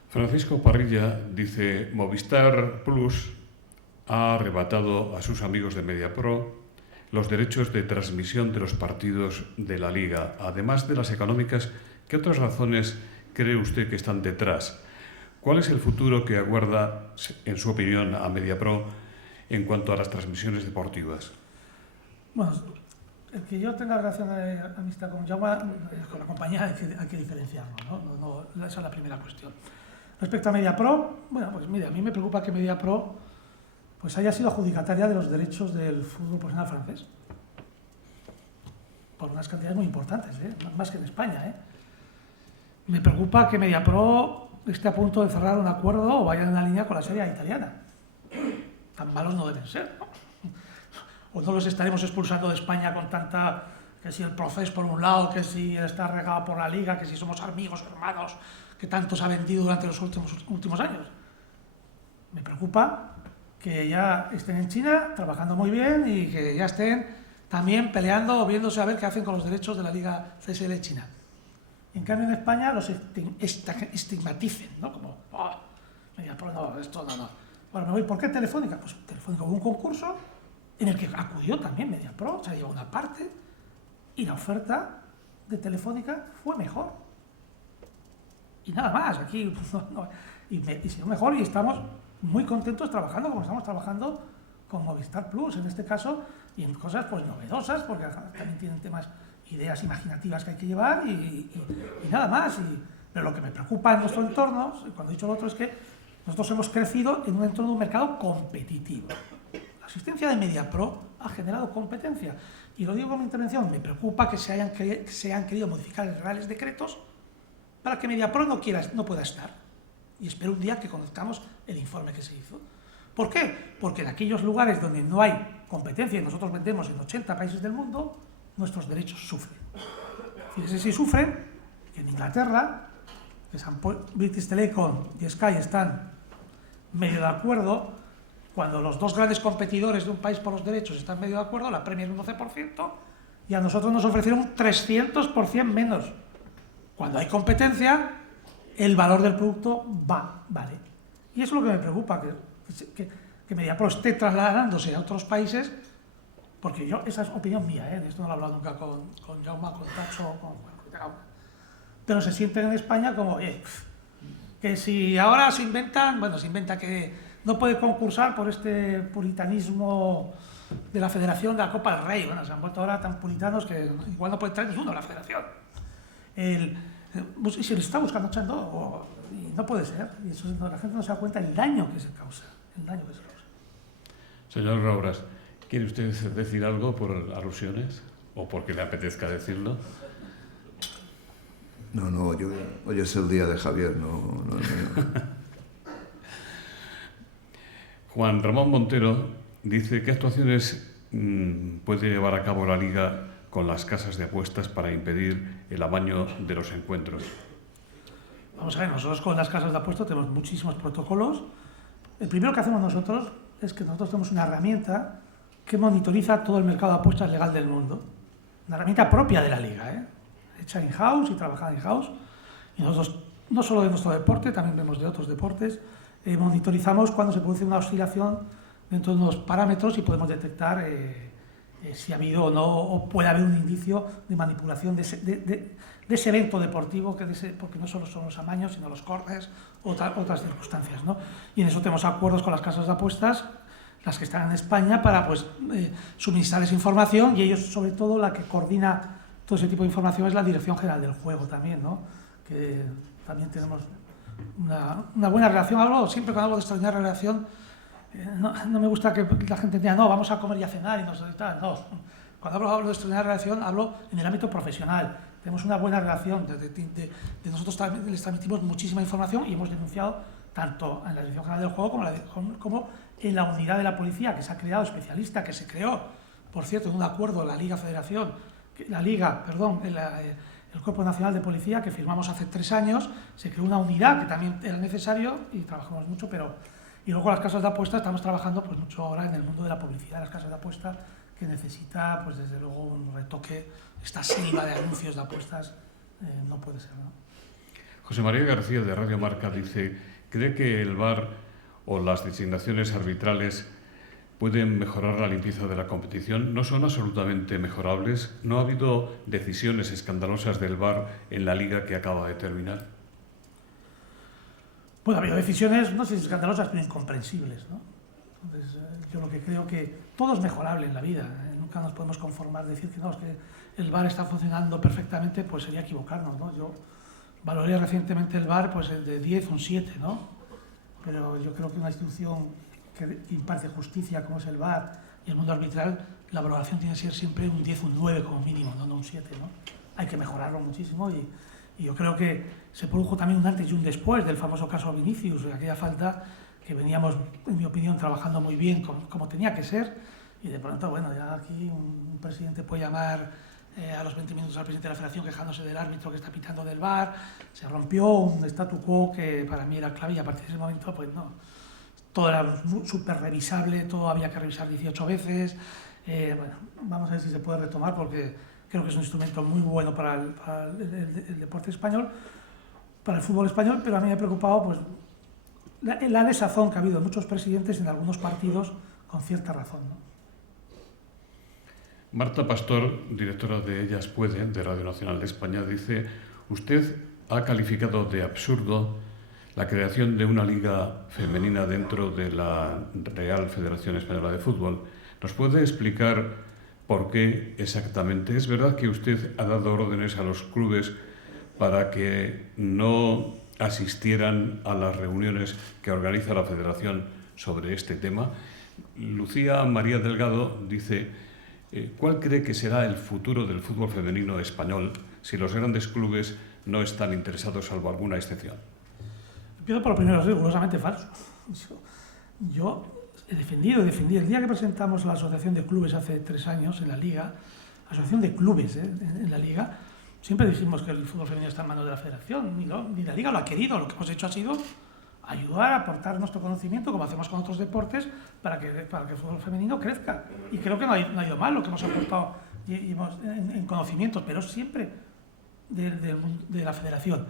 Francisco Parrilla dice: Movistar Plus ha arrebatado a sus amigos de Mediapro los derechos de transmisión de los partidos de la Liga. Además de las económicas, ¿qué otras razones cree usted que están detrás? ¿Cuál es el futuro que aguarda, en su opinión, a Mediapro en cuanto a las transmisiones deportivas? Bueno, el que yo tenga relación de amistad con Jaume, con la compañía, hay que diferenciarlo, ¿no? Esa es la primera cuestión. Respecto a Mediapro, bueno, pues mira, a mí me preocupa que Mediapro pues haya sido adjudicataria de los derechos del fútbol profesional francés. Por unas cantidades muy importantes, más que en España. Me preocupa que Mediapro esté a punto de cerrar un acuerdo o vaya en una línea con la Serie A italiana. Tan malos no deben ser, ¿no? O no los estaremos expulsando de España con tanta... que si el proceso por un lado, que si está regado por la Liga, que si somos amigos, hermanos, que tanto se ha vendido durante los últimos años. Me preocupa que ya estén en China trabajando muy bien y que ya estén también peleando o viéndose a ver qué hacen con los derechos de la Liga CSL China. En cambio, en España los estigmaticen, ¿no? Como, Mediapro, no, esto no. Bueno, me voy, ¿por qué Telefónica? Pues Telefónica hubo un concurso en el que acudió también Mediapro, se llevó una parte, y la oferta de Telefónica fue mejor. Y nada más, aquí, y sido mejor, y estamos muy contentos trabajando como estamos trabajando con Movistar Plus, en este caso, y en cosas pues novedosas, porque también tienen ideas imaginativas que hay que llevar y nada más. Pero lo que me preocupa en nuestro entorno, cuando he dicho lo otro, es que nosotros hemos crecido en un entorno de un mercado competitivo. La existencia de Mediapro ha generado competencia. Y lo digo en mi intervención, me preocupa que se hayan querido modificar los reales decretos para que Mediapro no pueda estar. Y espero un día que conozcamos el informe que se hizo. ¿Por qué? Porque en aquellos lugares donde no hay competencia y nosotros vendemos en 80 países del mundo, nuestros derechos sufren. Fíjense si sufren, que en Inglaterra, que British Telecom y Sky están medio de acuerdo, cuando los 2 grandes competidores de un país por los derechos están medio de acuerdo, la premia es un 12%, y a nosotros nos ofrecieron un 300% menos. Cuando hay competencia, el valor del producto vale. Y eso es lo que me preocupa, que Mediapro esté trasladándose a otros países, porque esa es opinión mía, de esto no lo he hablado nunca con Jaume, con Tacho, pero se sienten en España como, que si ahora se inventa que no puede concursar por este puritanismo de la Federación de la Copa del Rey. Bueno, se han vuelto ahora tan puritanos que igual no puede traer ni uno a la Federación. Y se les está buscando echando, y no puede ser. Y eso, la gente no se da cuenta del daño que se causa. Señor Rouras, ¿quiere usted decir algo por alusiones o porque le apetezca decirlo? No, hoy es el día de Javier, no. Juan Ramón Montero dice qué actuaciones puede llevar a cabo la Liga con las casas de apuestas para impedir el amaño de los encuentros. Vamos a ver, nosotros con las casas de apuestas tenemos muchísimos protocolos. El primero que hacemos nosotros es que nosotros tenemos una herramienta que monitoriza todo el mercado de apuestas legal del mundo. Una herramienta propia de la Liga, hecha in-house y trabajada in-house. Y nosotros, no solo de nuestro deporte, también vemos de otros deportes, monitorizamos cuando se produce una oscilación dentro de unos parámetros y podemos detectar si ha habido o no, o puede haber un indicio de manipulación de ese evento deportivo, porque no solo son los amaños, sino los cortes, otras circunstancias, ¿no? Y en eso tenemos acuerdos con las casas de apuestas, las que están en España, para suministrarles información, y ellos, sobre todo, la que coordina todo ese tipo de información es la Dirección General del Juego también, ¿no? Que también tenemos una buena relación. Siempre cuando hablo de extraordinaria relación, no me gusta que la gente diga, no, vamos a comer y a cenar y no sé tal. No, cuando hablo de extraordinaria relación, hablo en el ámbito profesional. Tenemos una buena relación, nosotros les transmitimos muchísima información y hemos denunciado tanto en la Dirección General del Juego como en la unidad de la policía que se ha creado, especialista, que se creó, por cierto, en un acuerdo el Cuerpo Nacional de Policía, que firmamos hace 3 años. Se creó una unidad que también era necesario y trabajamos mucho, y luego las casas de apuestas estamos trabajando pues mucho ahora en el mundo de la publicidad de las casas de apuestas, que necesita pues desde luego un retoque. Esta selva de anuncios de apuestas no puede ser, ¿no? José María García de Radio Marca dice, ¿cree que el VAR o las designaciones arbitrales pueden mejorar la limpieza de la competición? ¿No son absolutamente mejorables? ¿No ha habido decisiones escandalosas del VAR en la Liga que acaba de terminar? Bueno, ha habido decisiones, no sé si escandalosas, pero incomprensibles, ¿no? Entonces, yo lo que creo que todo es mejorable en la vida. Nunca nos podemos conformar, decir que no, es que el VAR está funcionando perfectamente, pues sería equivocarnos, ¿no? Yo valoré recientemente el VAR, pues el de 10, un 7, ¿no? Pero yo creo que una institución que imparte justicia como es el VAR y el mundo arbitral, la valoración tiene que ser siempre un 10, un 9 como mínimo, no un 7, ¿no? Hay que mejorarlo muchísimo y yo creo que se produjo también un antes y un después del famoso caso Vinicius, aquella falta que veníamos, en mi opinión, trabajando muy bien como tenía que ser, y de pronto, bueno, ya aquí un presidente puede llamar a los 20 minutos al presidente de la federación quejándose del árbitro que está pitando del VAR. Se rompió un statu quo que para mí era clave, y a partir de ese momento, pues no, todo era súper revisable, todo había que revisar 18 veces. Bueno, vamos a ver si se puede retomar, porque creo que es un instrumento muy bueno para el deporte español, para el fútbol español, pero a mí me ha preocupado pues la desazón que ha habido en muchos presidentes en algunos partidos, con cierta razón, ¿no? Marta Pastor, directora de Ellas Pueden, de Radio Nacional de España, dice, usted ha calificado de absurdo la creación de una liga femenina dentro de la Real Federación Española de Fútbol. ¿Nos puede explicar por qué exactamente? ¿Es verdad que usted ha dado órdenes a los clubes para que no asistieran a las reuniones que organiza la Federación sobre este tema? Lucía María Delgado dice, ¿cuál cree que será el futuro del fútbol femenino español si los grandes clubes no están interesados, salvo alguna excepción? Empiezo por lo primero, es rigurosamente falso. Yo defendí el día que presentamos la Asociación de Clubes hace 3 años en la Liga, Asociación de Clubes en la Liga, siempre dijimos que el fútbol femenino está en manos de la Federación, ni la Liga lo ha querido. Lo que hemos hecho ha sido ayudar a aportar nuestro conocimiento, como hacemos con otros deportes, para que el fútbol femenino crezca. Y creo que no ha ido mal lo que hemos aportado en conocimientos, pero siempre de la Federación.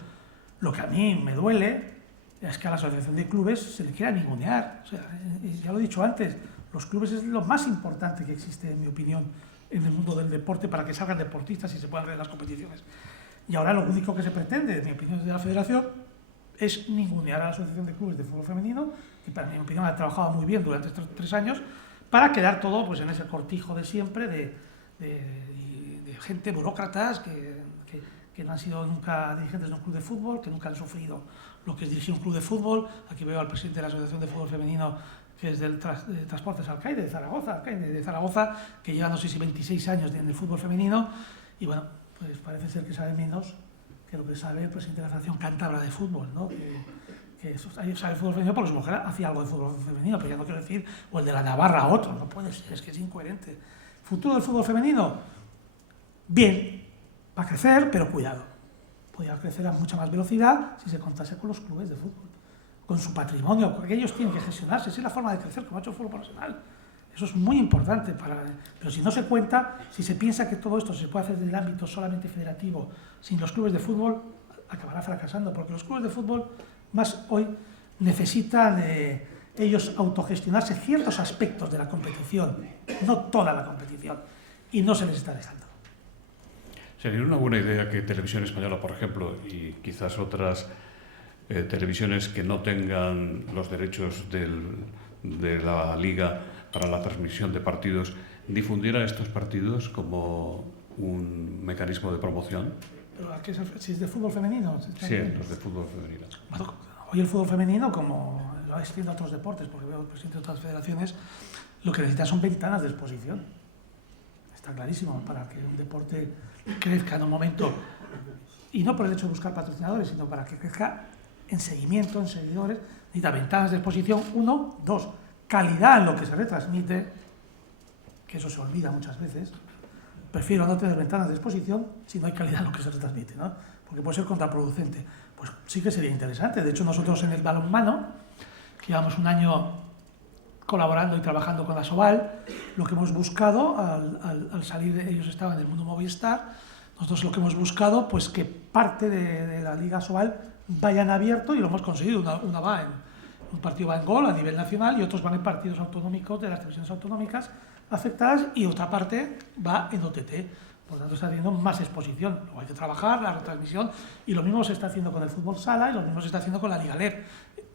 Lo que a mí me duele es que a la Asociación de Clubes se le quiera ningunear. O sea, ya lo he dicho antes, los clubes es lo más importante que existe, en mi opinión, en el mundo del deporte, para que salgan deportistas y se puedan ver las competiciones. Y ahora lo único que se pretende, en mi opinión, de la Federación, es ningunear a la Asociación de Clubes de Fútbol Femenino, que para mi opinión ha trabajado muy bien durante estos 3 años, para quedar todo pues en ese cortijo de siempre de gente, burócratas, que no han sido nunca dirigentes de un club de fútbol, que nunca han sufrido lo que es dirigir un club de fútbol. Aquí veo al presidente de la Asociación de Fútbol Femenino, que es del Transportes Alcaide de Zaragoza, que lleva no sé si 26 años en el fútbol femenino, y bueno, pues parece ser que sabe menos que lo que sabe el presidente de la Federación Cántabra de Fútbol, ¿no? que ahí sale el fútbol femenino porque su mujer hacía algo de fútbol femenino, pero ya no quiero decir, o el de la Navarra otro, no puede ser, es que es incoherente. ¿Futuro del fútbol femenino? Bien, va a crecer, pero cuidado. Podría crecer a mucha más velocidad si se contase con los clubes de fútbol, con su patrimonio, porque ellos tienen que gestionarse, esa es la forma de crecer, como ha hecho el fútbol profesional. Eso es muy importante, pero si no se cuenta, si se piensa que todo esto se puede hacer en el ámbito solamente federativo, sin los clubes de fútbol, acabará fracasando, porque los clubes de fútbol más hoy necesitan ellos autogestionarse ciertos aspectos de la competición, no toda la competición, y no se les está dejando. Sería una buena idea que Televisión Española, por ejemplo, y quizás otras televisiones que no tengan los derechos de la Liga para la transmisión de partidos, difundiera estos partidos como un mecanismo de promoción. Si es de fútbol femenino. Sí, los de fútbol femenino. Bueno, hoy el fútbol femenino, como lo extiende a otros deportes, porque veo presidente de otras federaciones, lo que necesita son ventanas de exposición. Está clarísimo, para que un deporte crezca en un momento, y no por el hecho de buscar patrocinadores, sino para que crezca en seguimiento, en seguidores, necesita ventanas de exposición, 1, 2, calidad en lo que se retransmite, que eso se olvida muchas veces. Prefiero no tener ventanas de exposición si no hay calidad en lo que se retransmite, ¿no? Porque puede ser contraproducente. Pues sí que sería interesante. De hecho, nosotros en el balonmano, que llevamos un año colaborando y trabajando con la Sobal, lo que hemos buscado, al salir, ellos estaban en el mundo Movistar, nosotros lo que hemos buscado, pues que parte de la Liga Sobal vayan abierto, y lo hemos conseguido. Un partido va en Gol a nivel nacional y otros van en partidos autonómicos de las televisiones autonómicas afectadas, y otra parte va en OTT. Por lo tanto, está haciendo más exposición. Luego hay que trabajar la retransmisión, y lo mismo se está haciendo con el fútbol sala y lo mismo se está haciendo con la Liga LEB.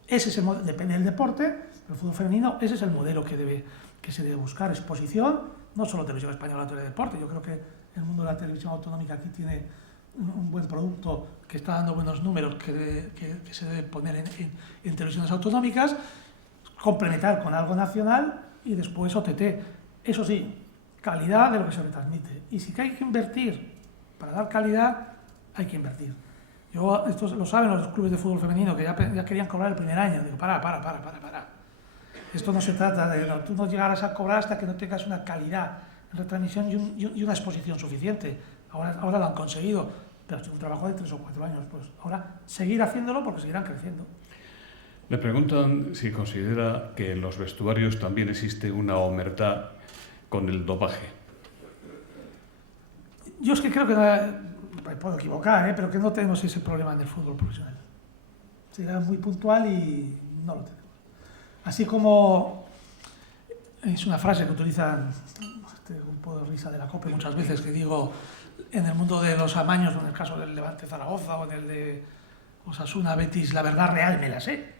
Ese es depende del deporte, el fútbol femenino, ese es el modelo que se debe buscar, exposición, no solo Televisión Española de Deporte. Yo creo que el mundo de la televisión autonómica aquí tiene un buen producto que está dando buenos números, que se debe poner en televisiones autonómicas, complementar con algo nacional y después OTT. Eso sí, calidad de lo que se retransmite. Y si hay que invertir para dar calidad, hay que invertir. Esto lo saben los clubes de fútbol femenino, que ya querían cobrar el primer año. Digo, para. Esto no se trata de... tú no llegarás a cobrar hasta que no tengas una calidad en retransmisión y una exposición suficiente. Ahora lo han conseguido, pero es un trabajo de 3 o 4 años. Pues ahora seguir haciéndolo, porque seguirán creciendo. Le preguntan si considera que en los vestuarios también existe una omertá con el dopaje. Yo es que creo que, me puedo equivocar, pero que no tenemos ese problema en el fútbol profesional. Será muy puntual y no lo tenemos. Así como es una frase que utilizan este grupo de risa de la COPE muchas veces, que digo, en el mundo de los amaños, en el caso del Levante Zaragoza o en el de Osasuna Betis, la verdad real me la sé,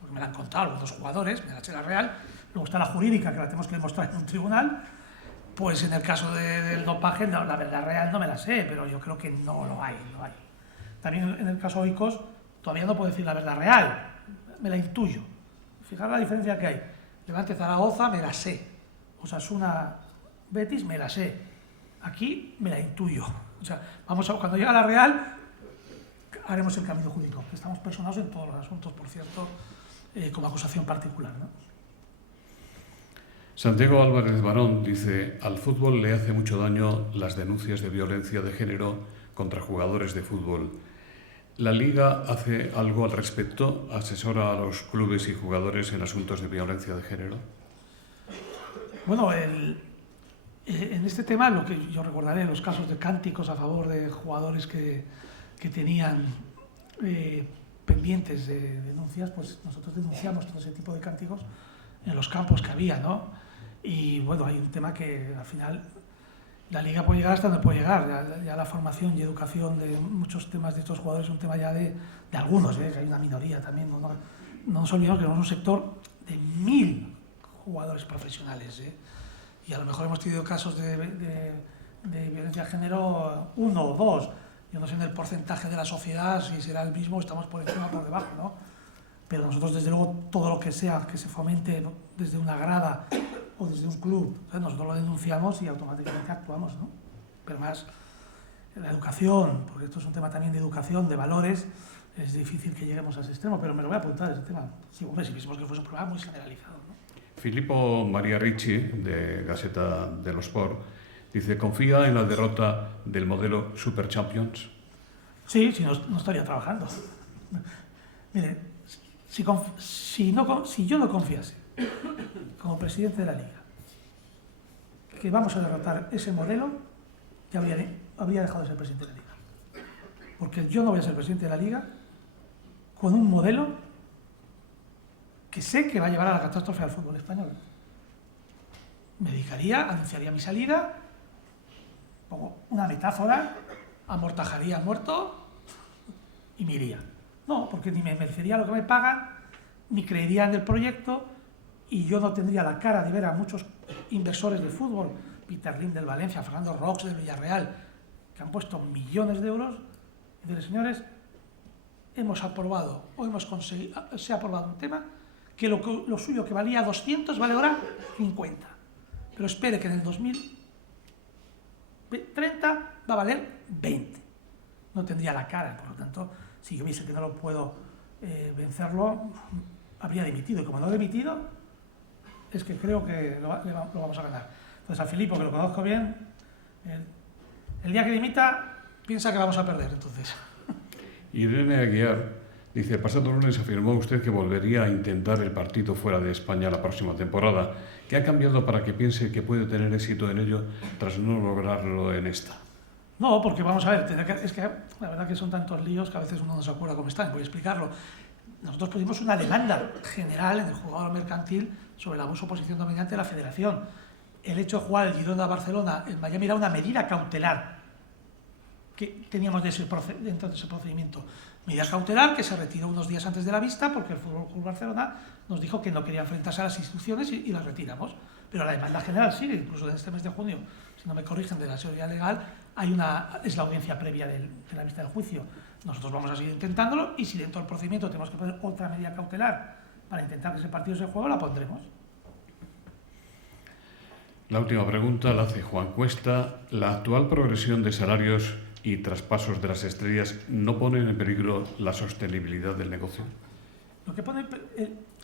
porque me la han contado los dos jugadores, me la sé la real. Luego está la jurídica, que la tenemos que demostrar en un tribunal. Pues en el caso del dopaje, no, la verdad real no me la sé, pero yo creo que no lo hay. También en el caso Oikos todavía no puedo decir la verdad real, me la intuyo. Fijaros la diferencia que hay. Levante Zaragoza me la sé, Osasuna Betis me la sé. Aquí me la intuyo. O sea, cuando llegue a la real haremos el camino jurídico, que estamos personados en todos los asuntos, por cierto, como acusación particular, ¿no? Santiago Álvarez Barón dice: al fútbol le hace mucho daño las denuncias de violencia de género contra jugadores de fútbol. ¿La Liga hace algo al respecto? ¿Asesora a los clubes y jugadores en asuntos de violencia de género? Bueno, en este tema, lo que yo recordaré, los casos de cánticos a favor de jugadores que tenían pendientes de denuncias, pues nosotros denunciamos todo ese tipo de cánticos en los campos que había, ¿no? Y bueno, hay un tema que al final la Liga puede llegar hasta donde puede llegar. Ya la formación y educación de muchos temas de estos jugadores es un tema ya de algunos, que hay una minoría también. No nos olvidemos que tenemos un sector de 1000 jugadores profesionales, y a lo mejor hemos tenido casos de violencia de género 1 o 2. Yo no sé en el porcentaje de la sociedad si será el mismo, estamos por encima o por debajo, ¿no? Pero nosotros, desde luego, todo lo que sea que se fomente, ¿no?, desde una grada o desde un club, nosotros lo denunciamos y automáticamente actuamos, ¿no? Pero más la educación, porque esto es un tema también de educación, de valores, es difícil que lleguemos a ese extremo, pero me lo voy a apuntar ese tema. Sí, hombre, si viésemos que fuese un problema muy generalizado, ¿no? Filippo Maria Ricci, de Gaceta dello Sport, dice: ¿confía en la derrota del modelo Super Champions? Sí, si no estaría trabajando. Mire, si yo no confiase como presidente de la Liga que vamos a derrotar ese modelo, ya habría dejado de ser presidente de la Liga. Porque yo no voy a ser presidente de la Liga con un modelo que sé que va a llevar a la catástrofe al fútbol español. Me dedicaría, anunciaría mi salida, pongo una metáfora, amortajaría al muerto y me iría. No, porque ni me merecería lo que me pagan, ni creería en el proyecto, y yo no tendría la cara de ver a muchos inversores de fútbol, Peter Lim del Valencia, Fernando Rox del Villarreal, que han puesto millones de euros, y decirles: señores, hemos aprobado, o hemos conseguido, se ha aprobado un tema que lo suyo que valía 200 vale ahora 50. Pero espere que en el 2030 va a valer 20. No tendría la cara, por lo tanto, si yo viese que no lo puedo vencerlo, habría dimitido. Y como no he dimitido, es que creo que lo vamos a ganar. Entonces, a Filippo, que lo conozco bien, el día que dimita, piensa que vamos a perder, entonces. Irene Aguiar dice: el pasado lunes afirmó usted que volvería a intentar el partido fuera de España la próxima temporada. ¿Qué ha cambiado para que piense que puede tener éxito en ello tras no lograrlo en esta? No, porque vamos a ver, es que la verdad que son tantos líos que a veces uno no se acuerda cómo están. Voy a explicarlo. Nosotros pusimos una demanda general en el juzgado mercantil sobre el abuso de posición dominante de la Federación. El hecho de jugar el Girona-Barcelona en Miami era una medida cautelar que teníamos dentro de ese procedimiento. Medida cautelar que se retiró unos días antes de la vista porque el Fútbol Club Barcelona nos dijo que no quería enfrentarse a las instituciones y las retiramos. Pero la demanda general sigue, incluso en este mes de junio, si no me corrigen de la seguridad legal, es la audiencia previa de la vista del juicio. Nosotros vamos a seguir intentándolo, y si dentro del procedimiento tenemos que poner otra medida cautelar para intentar que ese partido se juegue, la pondremos. La última pregunta la hace Juan Cuesta. ¿La actual progresión de salarios y traspasos de las estrellas no ponen en peligro la sostenibilidad del negocio? Lo que pone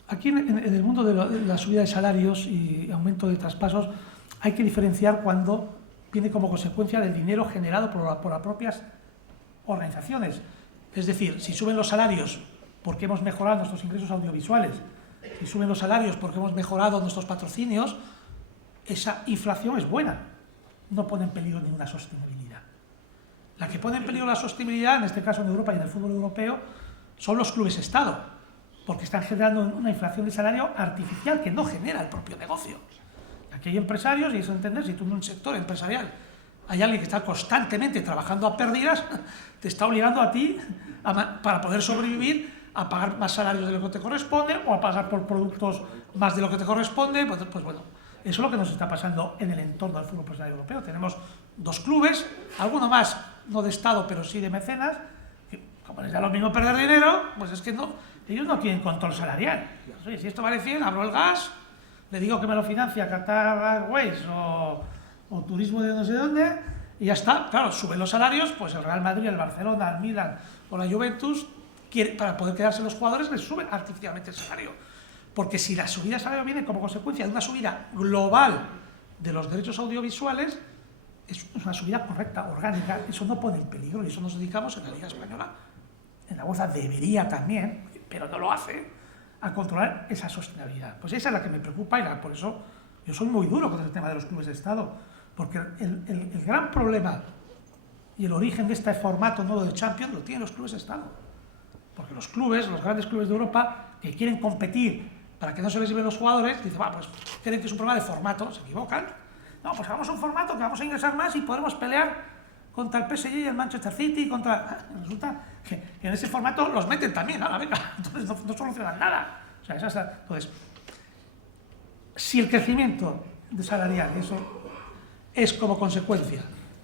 aquí en el mundo de la subida de salarios y aumento de traspasos, hay que diferenciar cuando viene como consecuencia del dinero generado por las propias organizaciones. Es decir, si suben los salarios porque hemos mejorado nuestros ingresos audiovisuales, si suben los salarios porque hemos mejorado nuestros patrocinios, esa inflación es buena, no pone en peligro ninguna sostenibilidad. La que pone en peligro la sostenibilidad, en este caso en Europa y en el fútbol europeo, son los clubes Estado, porque están generando una inflación de salario artificial que no genera el propio negocio. Aquí hay empresarios, y eso entender, si tú en un sector empresarial hay alguien que está constantemente trabajando a pérdidas, te está obligando a ti, para poder sobrevivir, a pagar más salarios de lo que te corresponde, o a pagar por productos más de lo que te corresponde. Pues bueno, eso es lo que nos está pasando en el entorno del fútbol profesional europeo. Tenemos 2 clubes, alguno más, no de Estado, pero sí de mecenas, que como les da lo mismo perder dinero, pues es que no, ellos no tienen control salarial. Oye, si esto vale 100, abro el gas, le digo que me lo financia Qatar Airways o Turismo de no sé dónde, y ya está. Claro, suben los salarios, pues el Real Madrid, el Barcelona, el Milan o la Juventus, para poder quedarse los jugadores, les suben artificialmente el salario. Porque si la subida de salario viene como consecuencia de una subida global de los derechos audiovisuales, es una subida correcta, orgánica, eso no pone en peligro, y eso nos dedicamos en la Liga Española. En la UEFA debería también, pero no lo hace, a controlar esa sostenibilidad. Pues esa es la que me preocupa, y por eso yo soy muy duro con el tema de los clubes de Estado, porque el gran problema y el origen de este formato nuevo de Champions lo tienen los clubes de Estado. Porque los grandes clubes de Europa, que quieren competir para que no se les lleven los jugadores, dicen: pues creen que es un problema de formato, se equivocan. No, pues hagamos un formato que vamos a ingresar más y podremos pelear contra el PSG y el Manchester City, resulta que en ese formato los meten también, venga, entonces no solucionan nada. O sea, entonces, si el crecimiento de salarial, eso es como consecuencia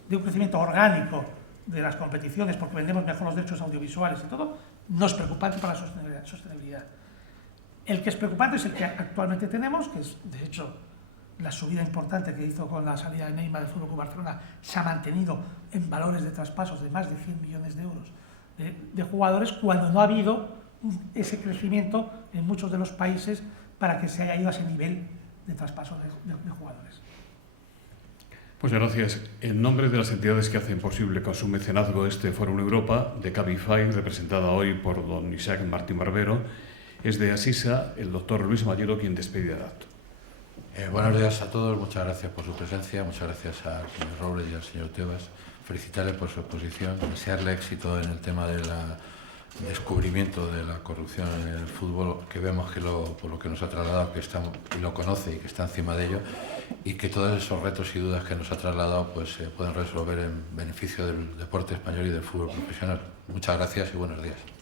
de un crecimiento orgánico de las competiciones, porque vendemos mejor los derechos audiovisuales y todo, no es preocupante para la sostenibilidad. El que es preocupante es el que actualmente tenemos, que es, de hecho, la subida importante que hizo con la salida de Neymar del Fútbol Club Barcelona, se ha mantenido en valores de traspasos de más de 100 millones de euros de jugadores cuando no ha habido ese crecimiento en muchos de los países para que se haya ido a ese nivel de traspaso de jugadores. Pues gracias. En nombre de las entidades que hacen posible con su mecenazgo este Fórum Europa, de Cabify, representada hoy por don Isaac Martín Barbero, es de Asisa el doctor Luis Mayero quien despide el acto. Buenos días a todos, muchas gracias por su presencia, muchas gracias al señor Robles y al señor Tebas, felicitarle por su exposición, desearle éxito en el tema del descubrimiento de la corrupción en el fútbol, que vemos que por lo que nos ha trasladado, que está, y lo conoce y que está encima de ello, y que todos esos retos y dudas que nos ha trasladado pues se pueden resolver en beneficio del deporte español y del fútbol profesional. Muchas gracias y buenos días.